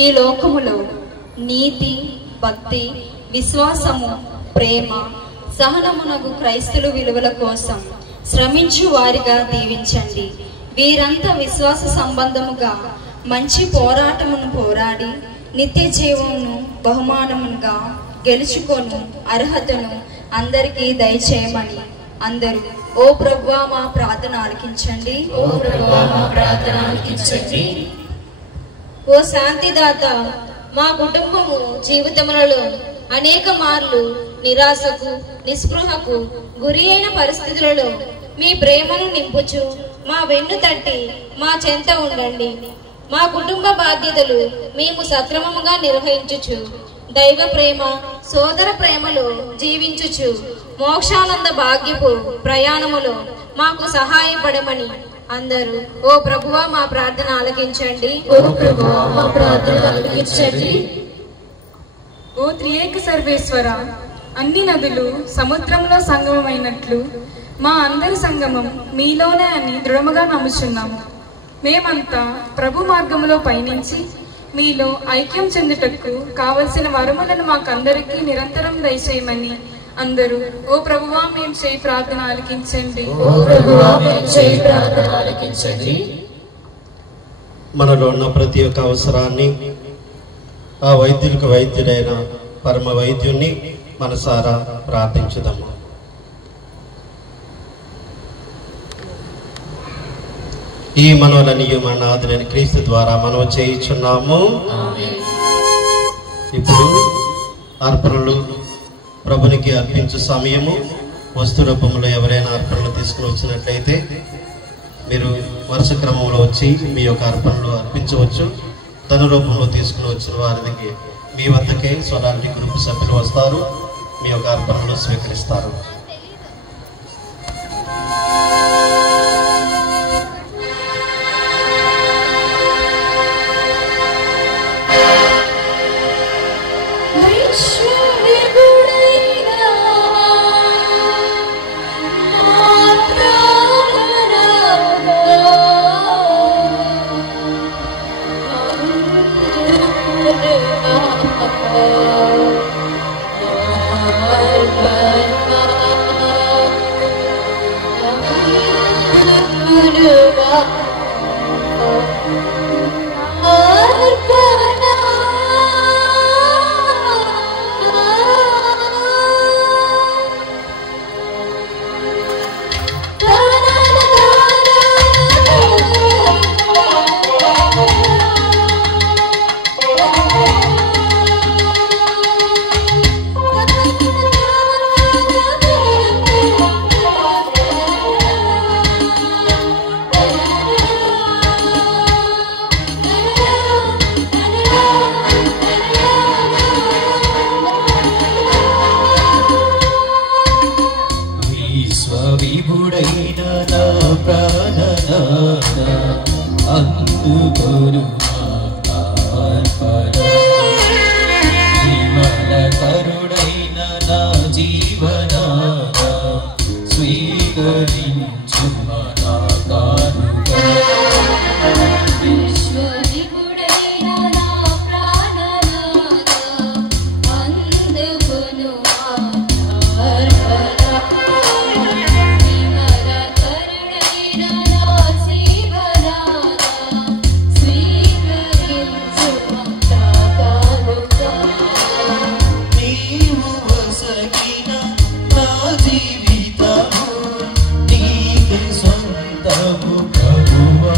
ఈ లోకములో నీతి, భక్తి, విశ్వాసము, ప్రేమ, సహనమునకు క్రైస్తవుల విలువల కోసం శ్రమించు వారిగా దీవించండి. వీరంతా విశ్వాస సంబంధముగా మంచి పోరాటమును పోరాడి నిత్య జీవమును బహుమానముగా గెలుచుకొను అర్హతను అందరికీ దయచేయమని అందరూ ఓ ప్రభువా మా ప్రార్థన ఆలకించండి. ఓ శాంతిదాత, మా కుటుంబము జీవితములలో అనేక మార్లు నిరాశకు, నిస్పృహకు గురి అయిన పరిస్థితులలో మీ ప్రేమను నింపుచు మా వెన్ను తట్టి మా చెంత ఉండండి. మా కుటుంబ బాధ్యతలు మేము సక్రమముగా నిర్వహించుచు దైవ ప్రేమ, సోదర ప్రేమలో జీవించుచు మోక్షానంద భాగ్యపు ప్రయాణములో మాకు సహాయపడమని అందరూ ఓ ప్రభువా మా ప్రార్థన ఆలకించండి. ఓ త్రియేక సర్వేశ్వర, అన్ని నదులు సముద్రంలో సంగమమైనట్లు మా అందరి సంగమం మీలోనే అని దృఢముగా నమ్ముచున్నాము. మేమంతా ప్రభు మార్గములో పయనించి మీలో ఐక్యం చెందుటకు కావలసిన వరములను మాకందరికీ నిరంతరం దయచేయమని అందరూ ఓ ప్రభువా మేము చేయి ప్రార్థన ఆలకించండి. మనలో ఉన్న ప్రతి ఒక్క అవసరాన్ని ఆ వైద్యులకు వైద్యుడైన పరమ వైద్యుణ్ణి మనసారా ప్రార్థించుదాము. ఈ మనోలనియు మన నాథుడైన క్రీస్తు ద్వారా మనం చేయుచున్నాము. ఇప్పుడు అర్పణలు ప్రభునికి అర్పించు సమయము. వస్తు రూపంలో ఎవరైనా అర్పణలు తీసుకుని వచ్చినట్లయితే మీరు వరుస క్రమంలో వచ్చి మీ యొక్క అర్పణలు అర్పించవచ్చు. ధన రూపంలో తీసుకుని వచ్చిన వారికి మీ వద్దకే స్వరాంటి గ్రూప్ సభ్యులు వస్తారు, మీ యొక్క అర్పణలు స్వీకరిస్తారు. Bye. అందుకొను విమల కరుడైన నా జీవనాద స్వీకరించు నా కానుక విశ్వవిభుడైన నా ప్రాణనాథ అందుకొను అర్పణ విమల కరుడైన నా జీవనాథ స్వీకరించు నా కానుక నీవు వసగిన నా జీవితము నీకే సొంతము ప్రభువా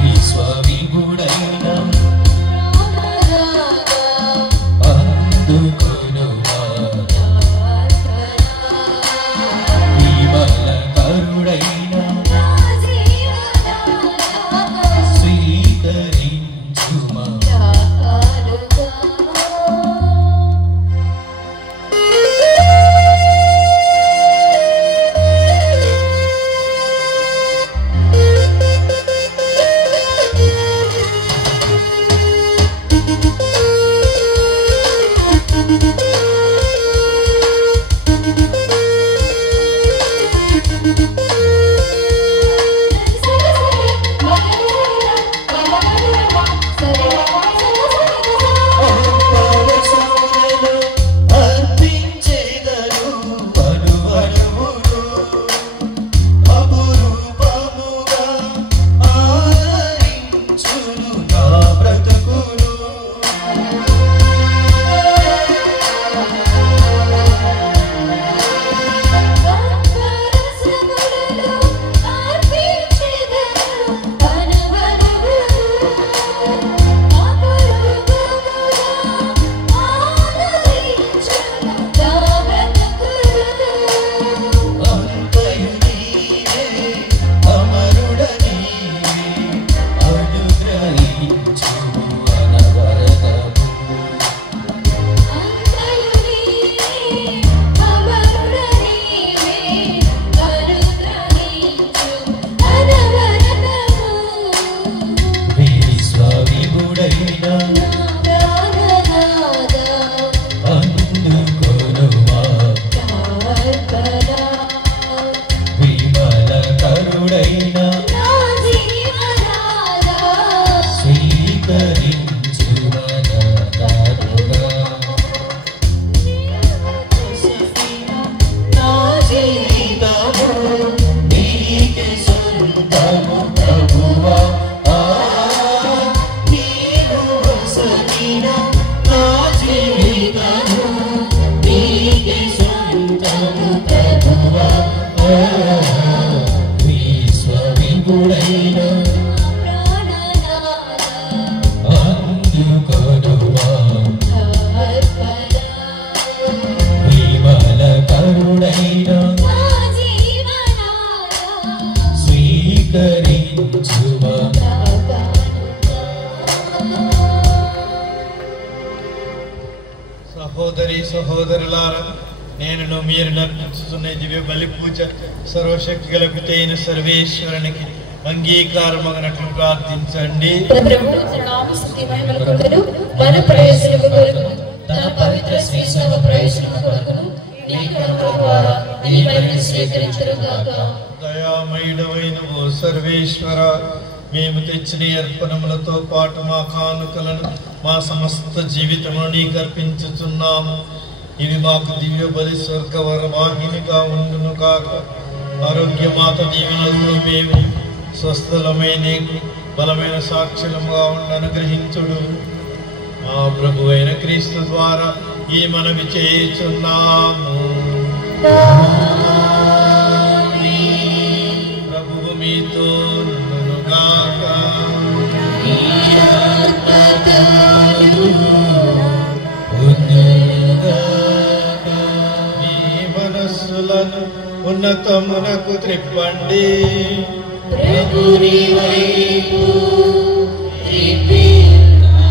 విశ్వవిభుడైన అందుకొను విమల కరుడైన స్వీకరించుమా అర్పించేదరు పలువరువులు అపురూపముగా ఆదరించును నా బ్రతుకును అంతయు నీవే అమరుడ నీవే అనుగ్రహించు అనవరతము విశ్వవిభుడైన అందుకొనుమా విమల కరుడైన స్వీకరించుమా నా కానుక నా జీవితము నీకే సొంతము ప్రభువా నీవు వసగిన నా జీవితము నీకే సొంతము ప్రభువా విశ్వవిభుడైన అందుకొనుమా విమల కరుడైన స్వీకరించుమా సహోదరి సహోదరులారా, నేను మీరు నర్పించుతున్న దివ్య బలి పూజ సర్వశక్తి గల పితైన సర్వేశ్వరునికి అంగీకారమగినట్లు ప్రార్థించండి. ప్రభు తన నామస్తుతి మహిమల కొరకును మన ప్రయోజనము కొరకును తన పవిత్ర శ్రీసభ ప్రయోజనము కొరకును నీ కృప ద్వారా ఈ బలిని స్వీకరించుగాక. దయామయుడవైన ఓ సర్వేశ్వర, మేము తెచ్చిన అర్పణములతో పాటు మా కానుకలను మా సమస్త జీవితమును నీకు అర్పించుచున్నాము. ఇవి మాకు దివ్య బలి స్వర్గవర వాహినిగా ఉండును కాక. ఆరోగ్యమాత దీవెనలతో మేము స్వస్థలమై నీకు బలమైన సాక్షులముగా ఉండి అనుగ్రహించుడు. మా ప్రభు అయిన క్రీస్తు ద్వారా ఈ మనవి చేయుచున్నాము. ప్రభువు మీతో నుండుగాక. మీ మనస్సులను ఉన్నతమునకు త్రిప్పండి. ప్రభుని వైపు త్రిప్పినాము.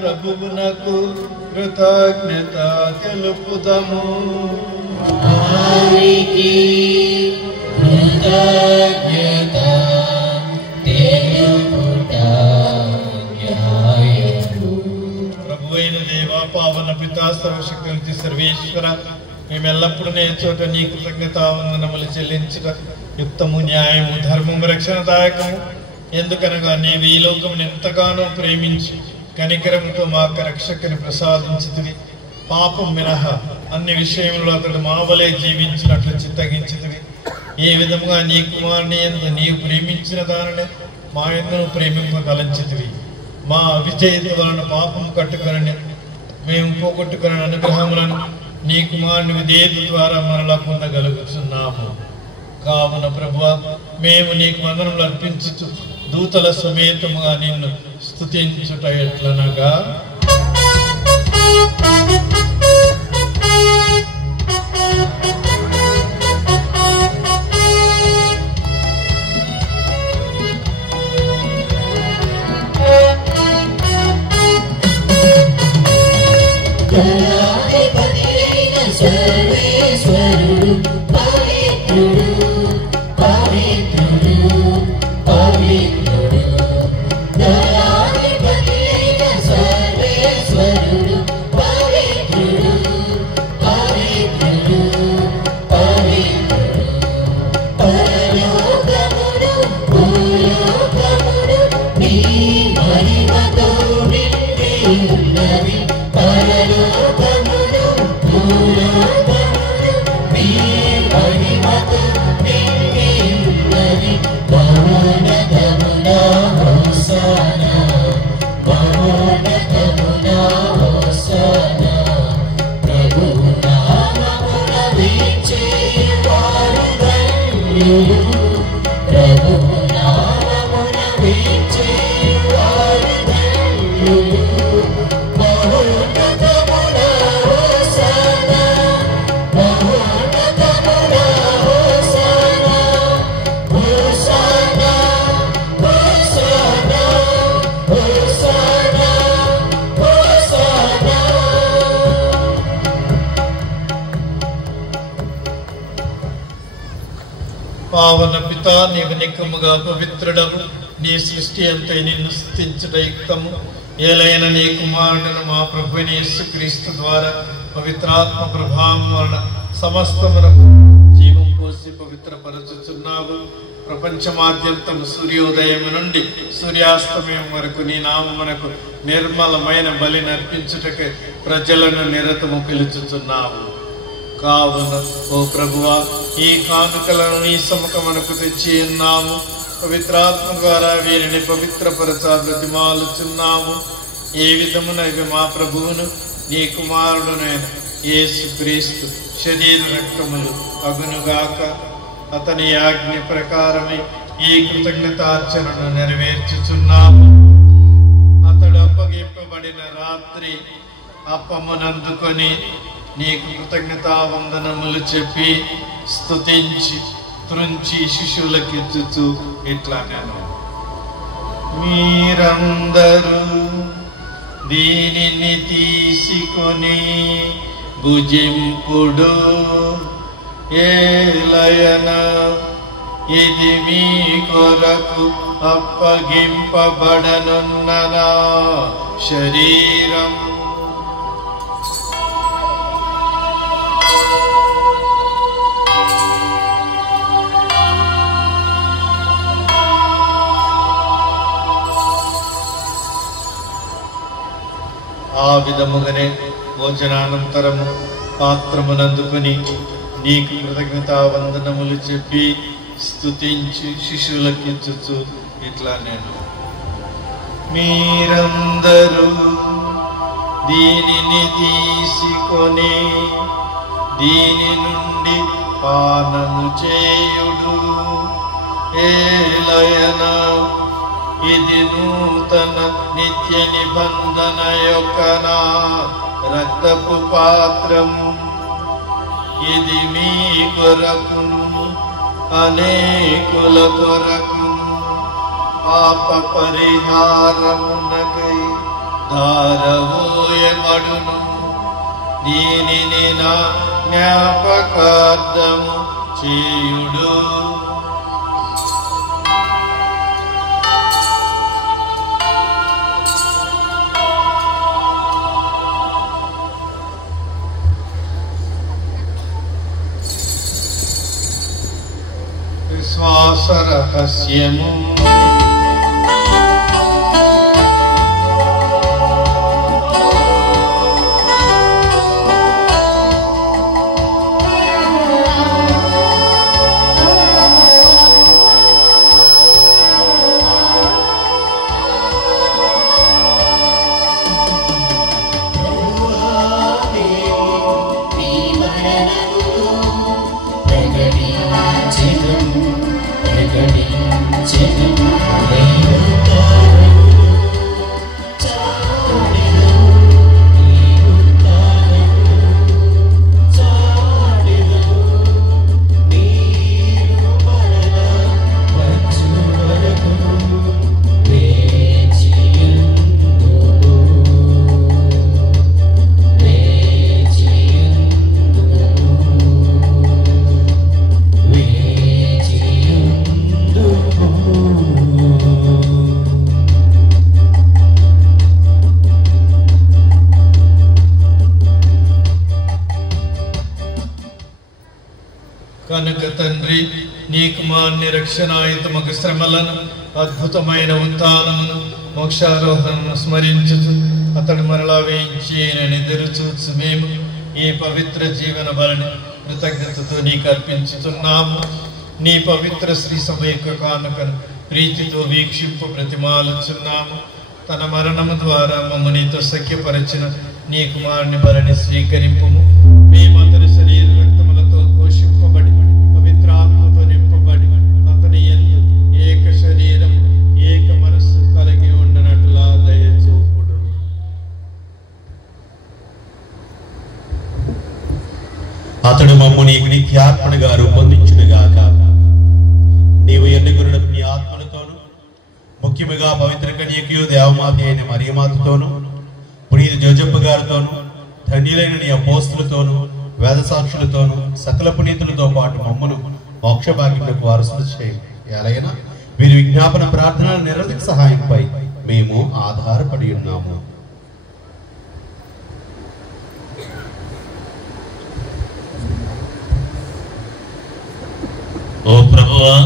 ప్రభువునకు కృతజ్ఞత తెలుపుదము. ప్రభువైన దేవా, పావన పితా, సర్వశక్తి సర్వేశ్వర, మేము ఎల్లప్పుడూ నే చోట నీ కృతజ్ఞతావందనములు చెల్లించుట యుక్తము, న్యాయము, ధర్మము, రక్షణదాయకము. ఎందుకనగా నీవు ఈ లోకమును ఎంతగానో ప్రేమించి కనికరంతో మాకు రక్షకుని ప్రసాదించితివి. పాపం మినహా అన్ని విషయంలో అతడు మావలే జీవించినట్లు చిత్తగించితివి. ఏ విధముగా నీ కుమారుని యందు నీవు ప్రేమించిన దానిని మా యందు ప్రేమింపగలంచితివి. మా అవిధేయత వలన పాపం కట్టుకొనని మేము పోగొట్టుకున్న అనుగ్రహములను నీ కుమారుని విధేయత ద్వారా మరలా పొందగలుగుతున్నాము. కావున ప్రభువా, మేము నీకు వందనములు అర్పించుచు దూతల సమేతముగా నిన్ను స్తుతించుట ఎట్లనగా, పావన పితా, నీవు నిక్కముగా పవిత్రుడము. నీ సృష్టి అంతా నిన్ను స్తుతించుట యుక్తము. ఏలైన నీ కుమారుడును మా ప్రభువైన యేసుక్రీస్తు ద్వారా పవిత్రాత్మ ప్రభావం వలన సమస్తమునకు జీవం పోసి పవిత్రపరచుచున్నావు. ప్రపంచమాద్యంతము సూర్యోదయం నుండి సూర్యాస్తమయం వరకు నీ నామమునకు నిర్మలమైన బలి నర్పించుటకే ప్రజలను నిరతము పిలుచుచున్నావు. కావున ఓ ప్రభువా, ఈ కానుకలను నీ సముఖమునకు తెచ్చి ఉన్నాము. పవిత్రాత్మ ద్వారా వీరిని పవిత్రపరచ బ్రతిమాలుచున్నాము. ఏ విధమున ఇవి మా ప్రభువును నీ కుమారుడునైన యేసుక్రీస్తు శరీర రక్తములు అగునుగాక. అతని ఆజ్ఞ ప్రకారమే ఈ కృతజ్ఞతార్చనను నెరవేర్చుచున్నాము. అతడు అప్పగింపబడిన రాత్రి అప్పమునందుకొని నీకు కృతజ్ఞతావందనములు చెప్పి స్తుతించి త్రుంచి శిష్యులకిచ్చుచు ఇట్లా నేను, మీరందరూ దీనిని తీసుకొని భుజింపుడు. ఏలయన ఇది మీ కొరకు అప్పగింపబడనున్న నా శరీరం. ఆ విధముగానే భోజనానంతరము పాత్రమునందుకొని నీకు కృతజ్ఞతావందనములు చెప్పి స్తుతించి శిష్యులకిచ్చుచు ఇట్లా నేను, మీరందరూ దీనిని తీసుకొని దీని నుండి పానము చేయుడు. ఏలయన ఇది నూతన నిత్య నిబంధన యొక్క నా రక్తపు పాత్రము. ఇది మీ కొరకును అనేకుల కొరకును పాప పరిహారమునకై ధారవోయబడును. దీనిని నా జ్ఞాపకార్థము చేయుడు. విశ్వాస రహస్యము. కనుక తండ్రి, నీ కుమారుని రక్షణాయుతమగు శ్రమలను, అద్భుతమైన ఉత్థానమును, మోక్షారోహణను స్మరించుచు అతడు మరలా వేయించేయనని ఎదురుచూచు మేము ఈ పవిత్ర జీవన బలిని కృతజ్ఞతతో నీకు అర్పించుతున్నాము. నీ పవిత్ర శ్రీ సభ యొక్క కానుకను ప్రీతితో వీక్షింపు ప్రతిమాలుచున్నాము. తన మరణము ద్వారా మమ్మ నీతో సఖ్యపరచిన నీ కుమారుని బలిని స్వీకరింపుము. మేము అతని శరీర రక్తములతో పోషింపబడి పవిత్రాత్మతో నింపబడి అతని యందు ఏక శరీరం ఏక మనస్సు కలిగి ఉండనట్లా దయచూపుడు. అతడు మమ్ము నీకు నిత్యాత్మగా రూపొందించునుగాక. నీవు ఎన్నుకున్న నీ ఆత్మలతోను, ముఖ్యముగా పవిత్ర కన్యకయు దేవమాత అయిన మరియమాతతోను, పునీత జోజప్ప గారితోను, ధన్యులైన నీ అపోస్తులతోను, వేద సాక్షులతోను, సకల పునీతులతో పాటు మమ్మను మోక్ష భాగ్యులకు వారసులు చేయి. ఎలాగైనా వీరి విజ్ఞాపన ప్రార్థనల నిరవధిక సహాయంపై మేము ఆధారపడి ఉన్నాము. ఓ ప్రభువా,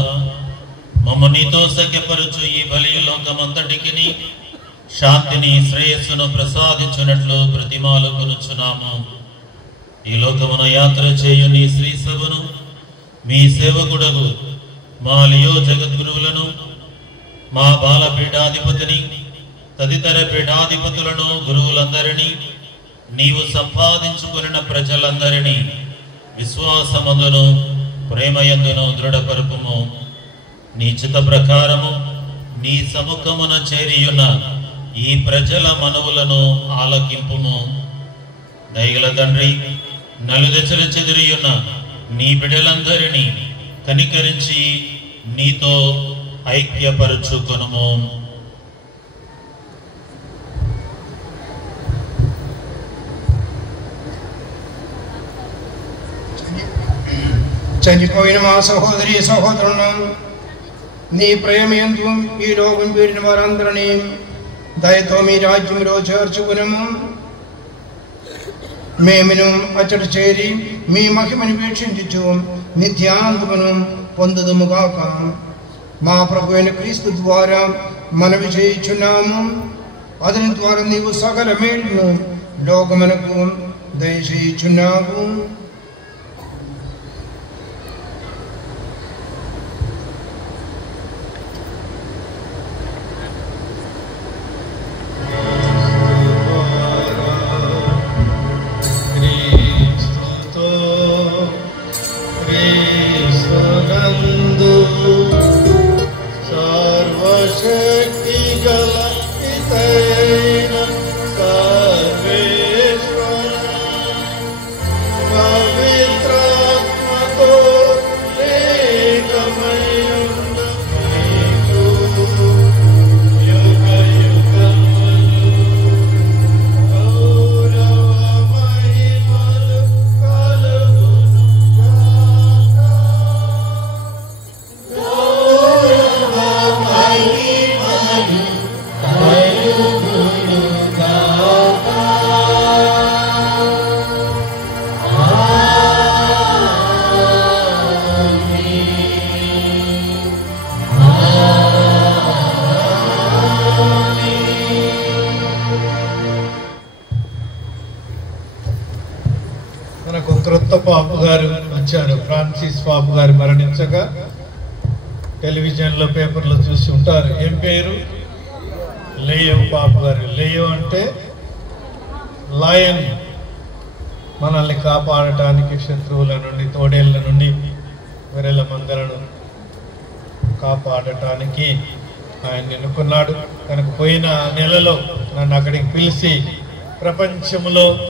మమ్మ నీతో సఖ్యపరచు ఈ బలి లోకమంతటికి శాంతిని శ్రేయస్సును ప్రసాదించున్నట్లు ప్రతిమాలు కొనుచున్నాము. ఈ లోకమున యాత్ర చేయు నీ శ్రీ సభను, మీ సేవకుడగు మా లియో జగద్గురువులను, మా బాల పీఠాధిపతిని, తదితర పీఠాధిపతులను, గురువులందరినీ, నీవు సంపాదించుకున్న ప్రజలందరినీ విశ్వాసమందును ప్రేమయందును దృఢపరుపుము. నీ చిత్త ప్రకారము నీ సముఖమున చేరియున్న ఈ ప్రజల మనవులను ఆలకింపుము. దయగల తండ్రి, నలుదెసలు చెదిరియున్న నీ బిడ్డలందరినీ కనికరించి నీతో ఐక్యపరచుకొనుము. చనిపోయిన మా సహోదరి సహోదరులను నీ ప్రేమయందు ఈ లోకం వీడిన వారందరినీ దయతో మీ రాజ్యంలో చేర్చుకునము. మేమును అచ్చట చేరి మీ మహిమను వీక్షించు నిత్యానందమును పొందుదుముగాక. మా ప్రభు అయిన క్రీస్తు ద్వారా మనవి చేయుచున్నాము. అతని ద్వారా నీవు సకల మేలును లోకమునకు దయచేయుచున్నావు. సర్వశక్తి గల కొత్త పాపు గారు వచ్చారు. ఫ్రాన్సిస్ పాపు గారు మరణించగా టెలివిజన్లో పేపర్లో చూసి ఉంటారు. ఏం పేరు? లేయో పాపు గారు. లేయో అంటే లయన్, మనల్ని కాపాడటానికి శత్రువుల నుండి, తోడేళ్ల నుండి, గొర్రెల మందలను కాపాడటానికి ఆయన ఎన్నుకున్నాడు. కనుక పోయిన నెలలో నన్ను అక్కడికి పిలిచి ప్రపంచంలో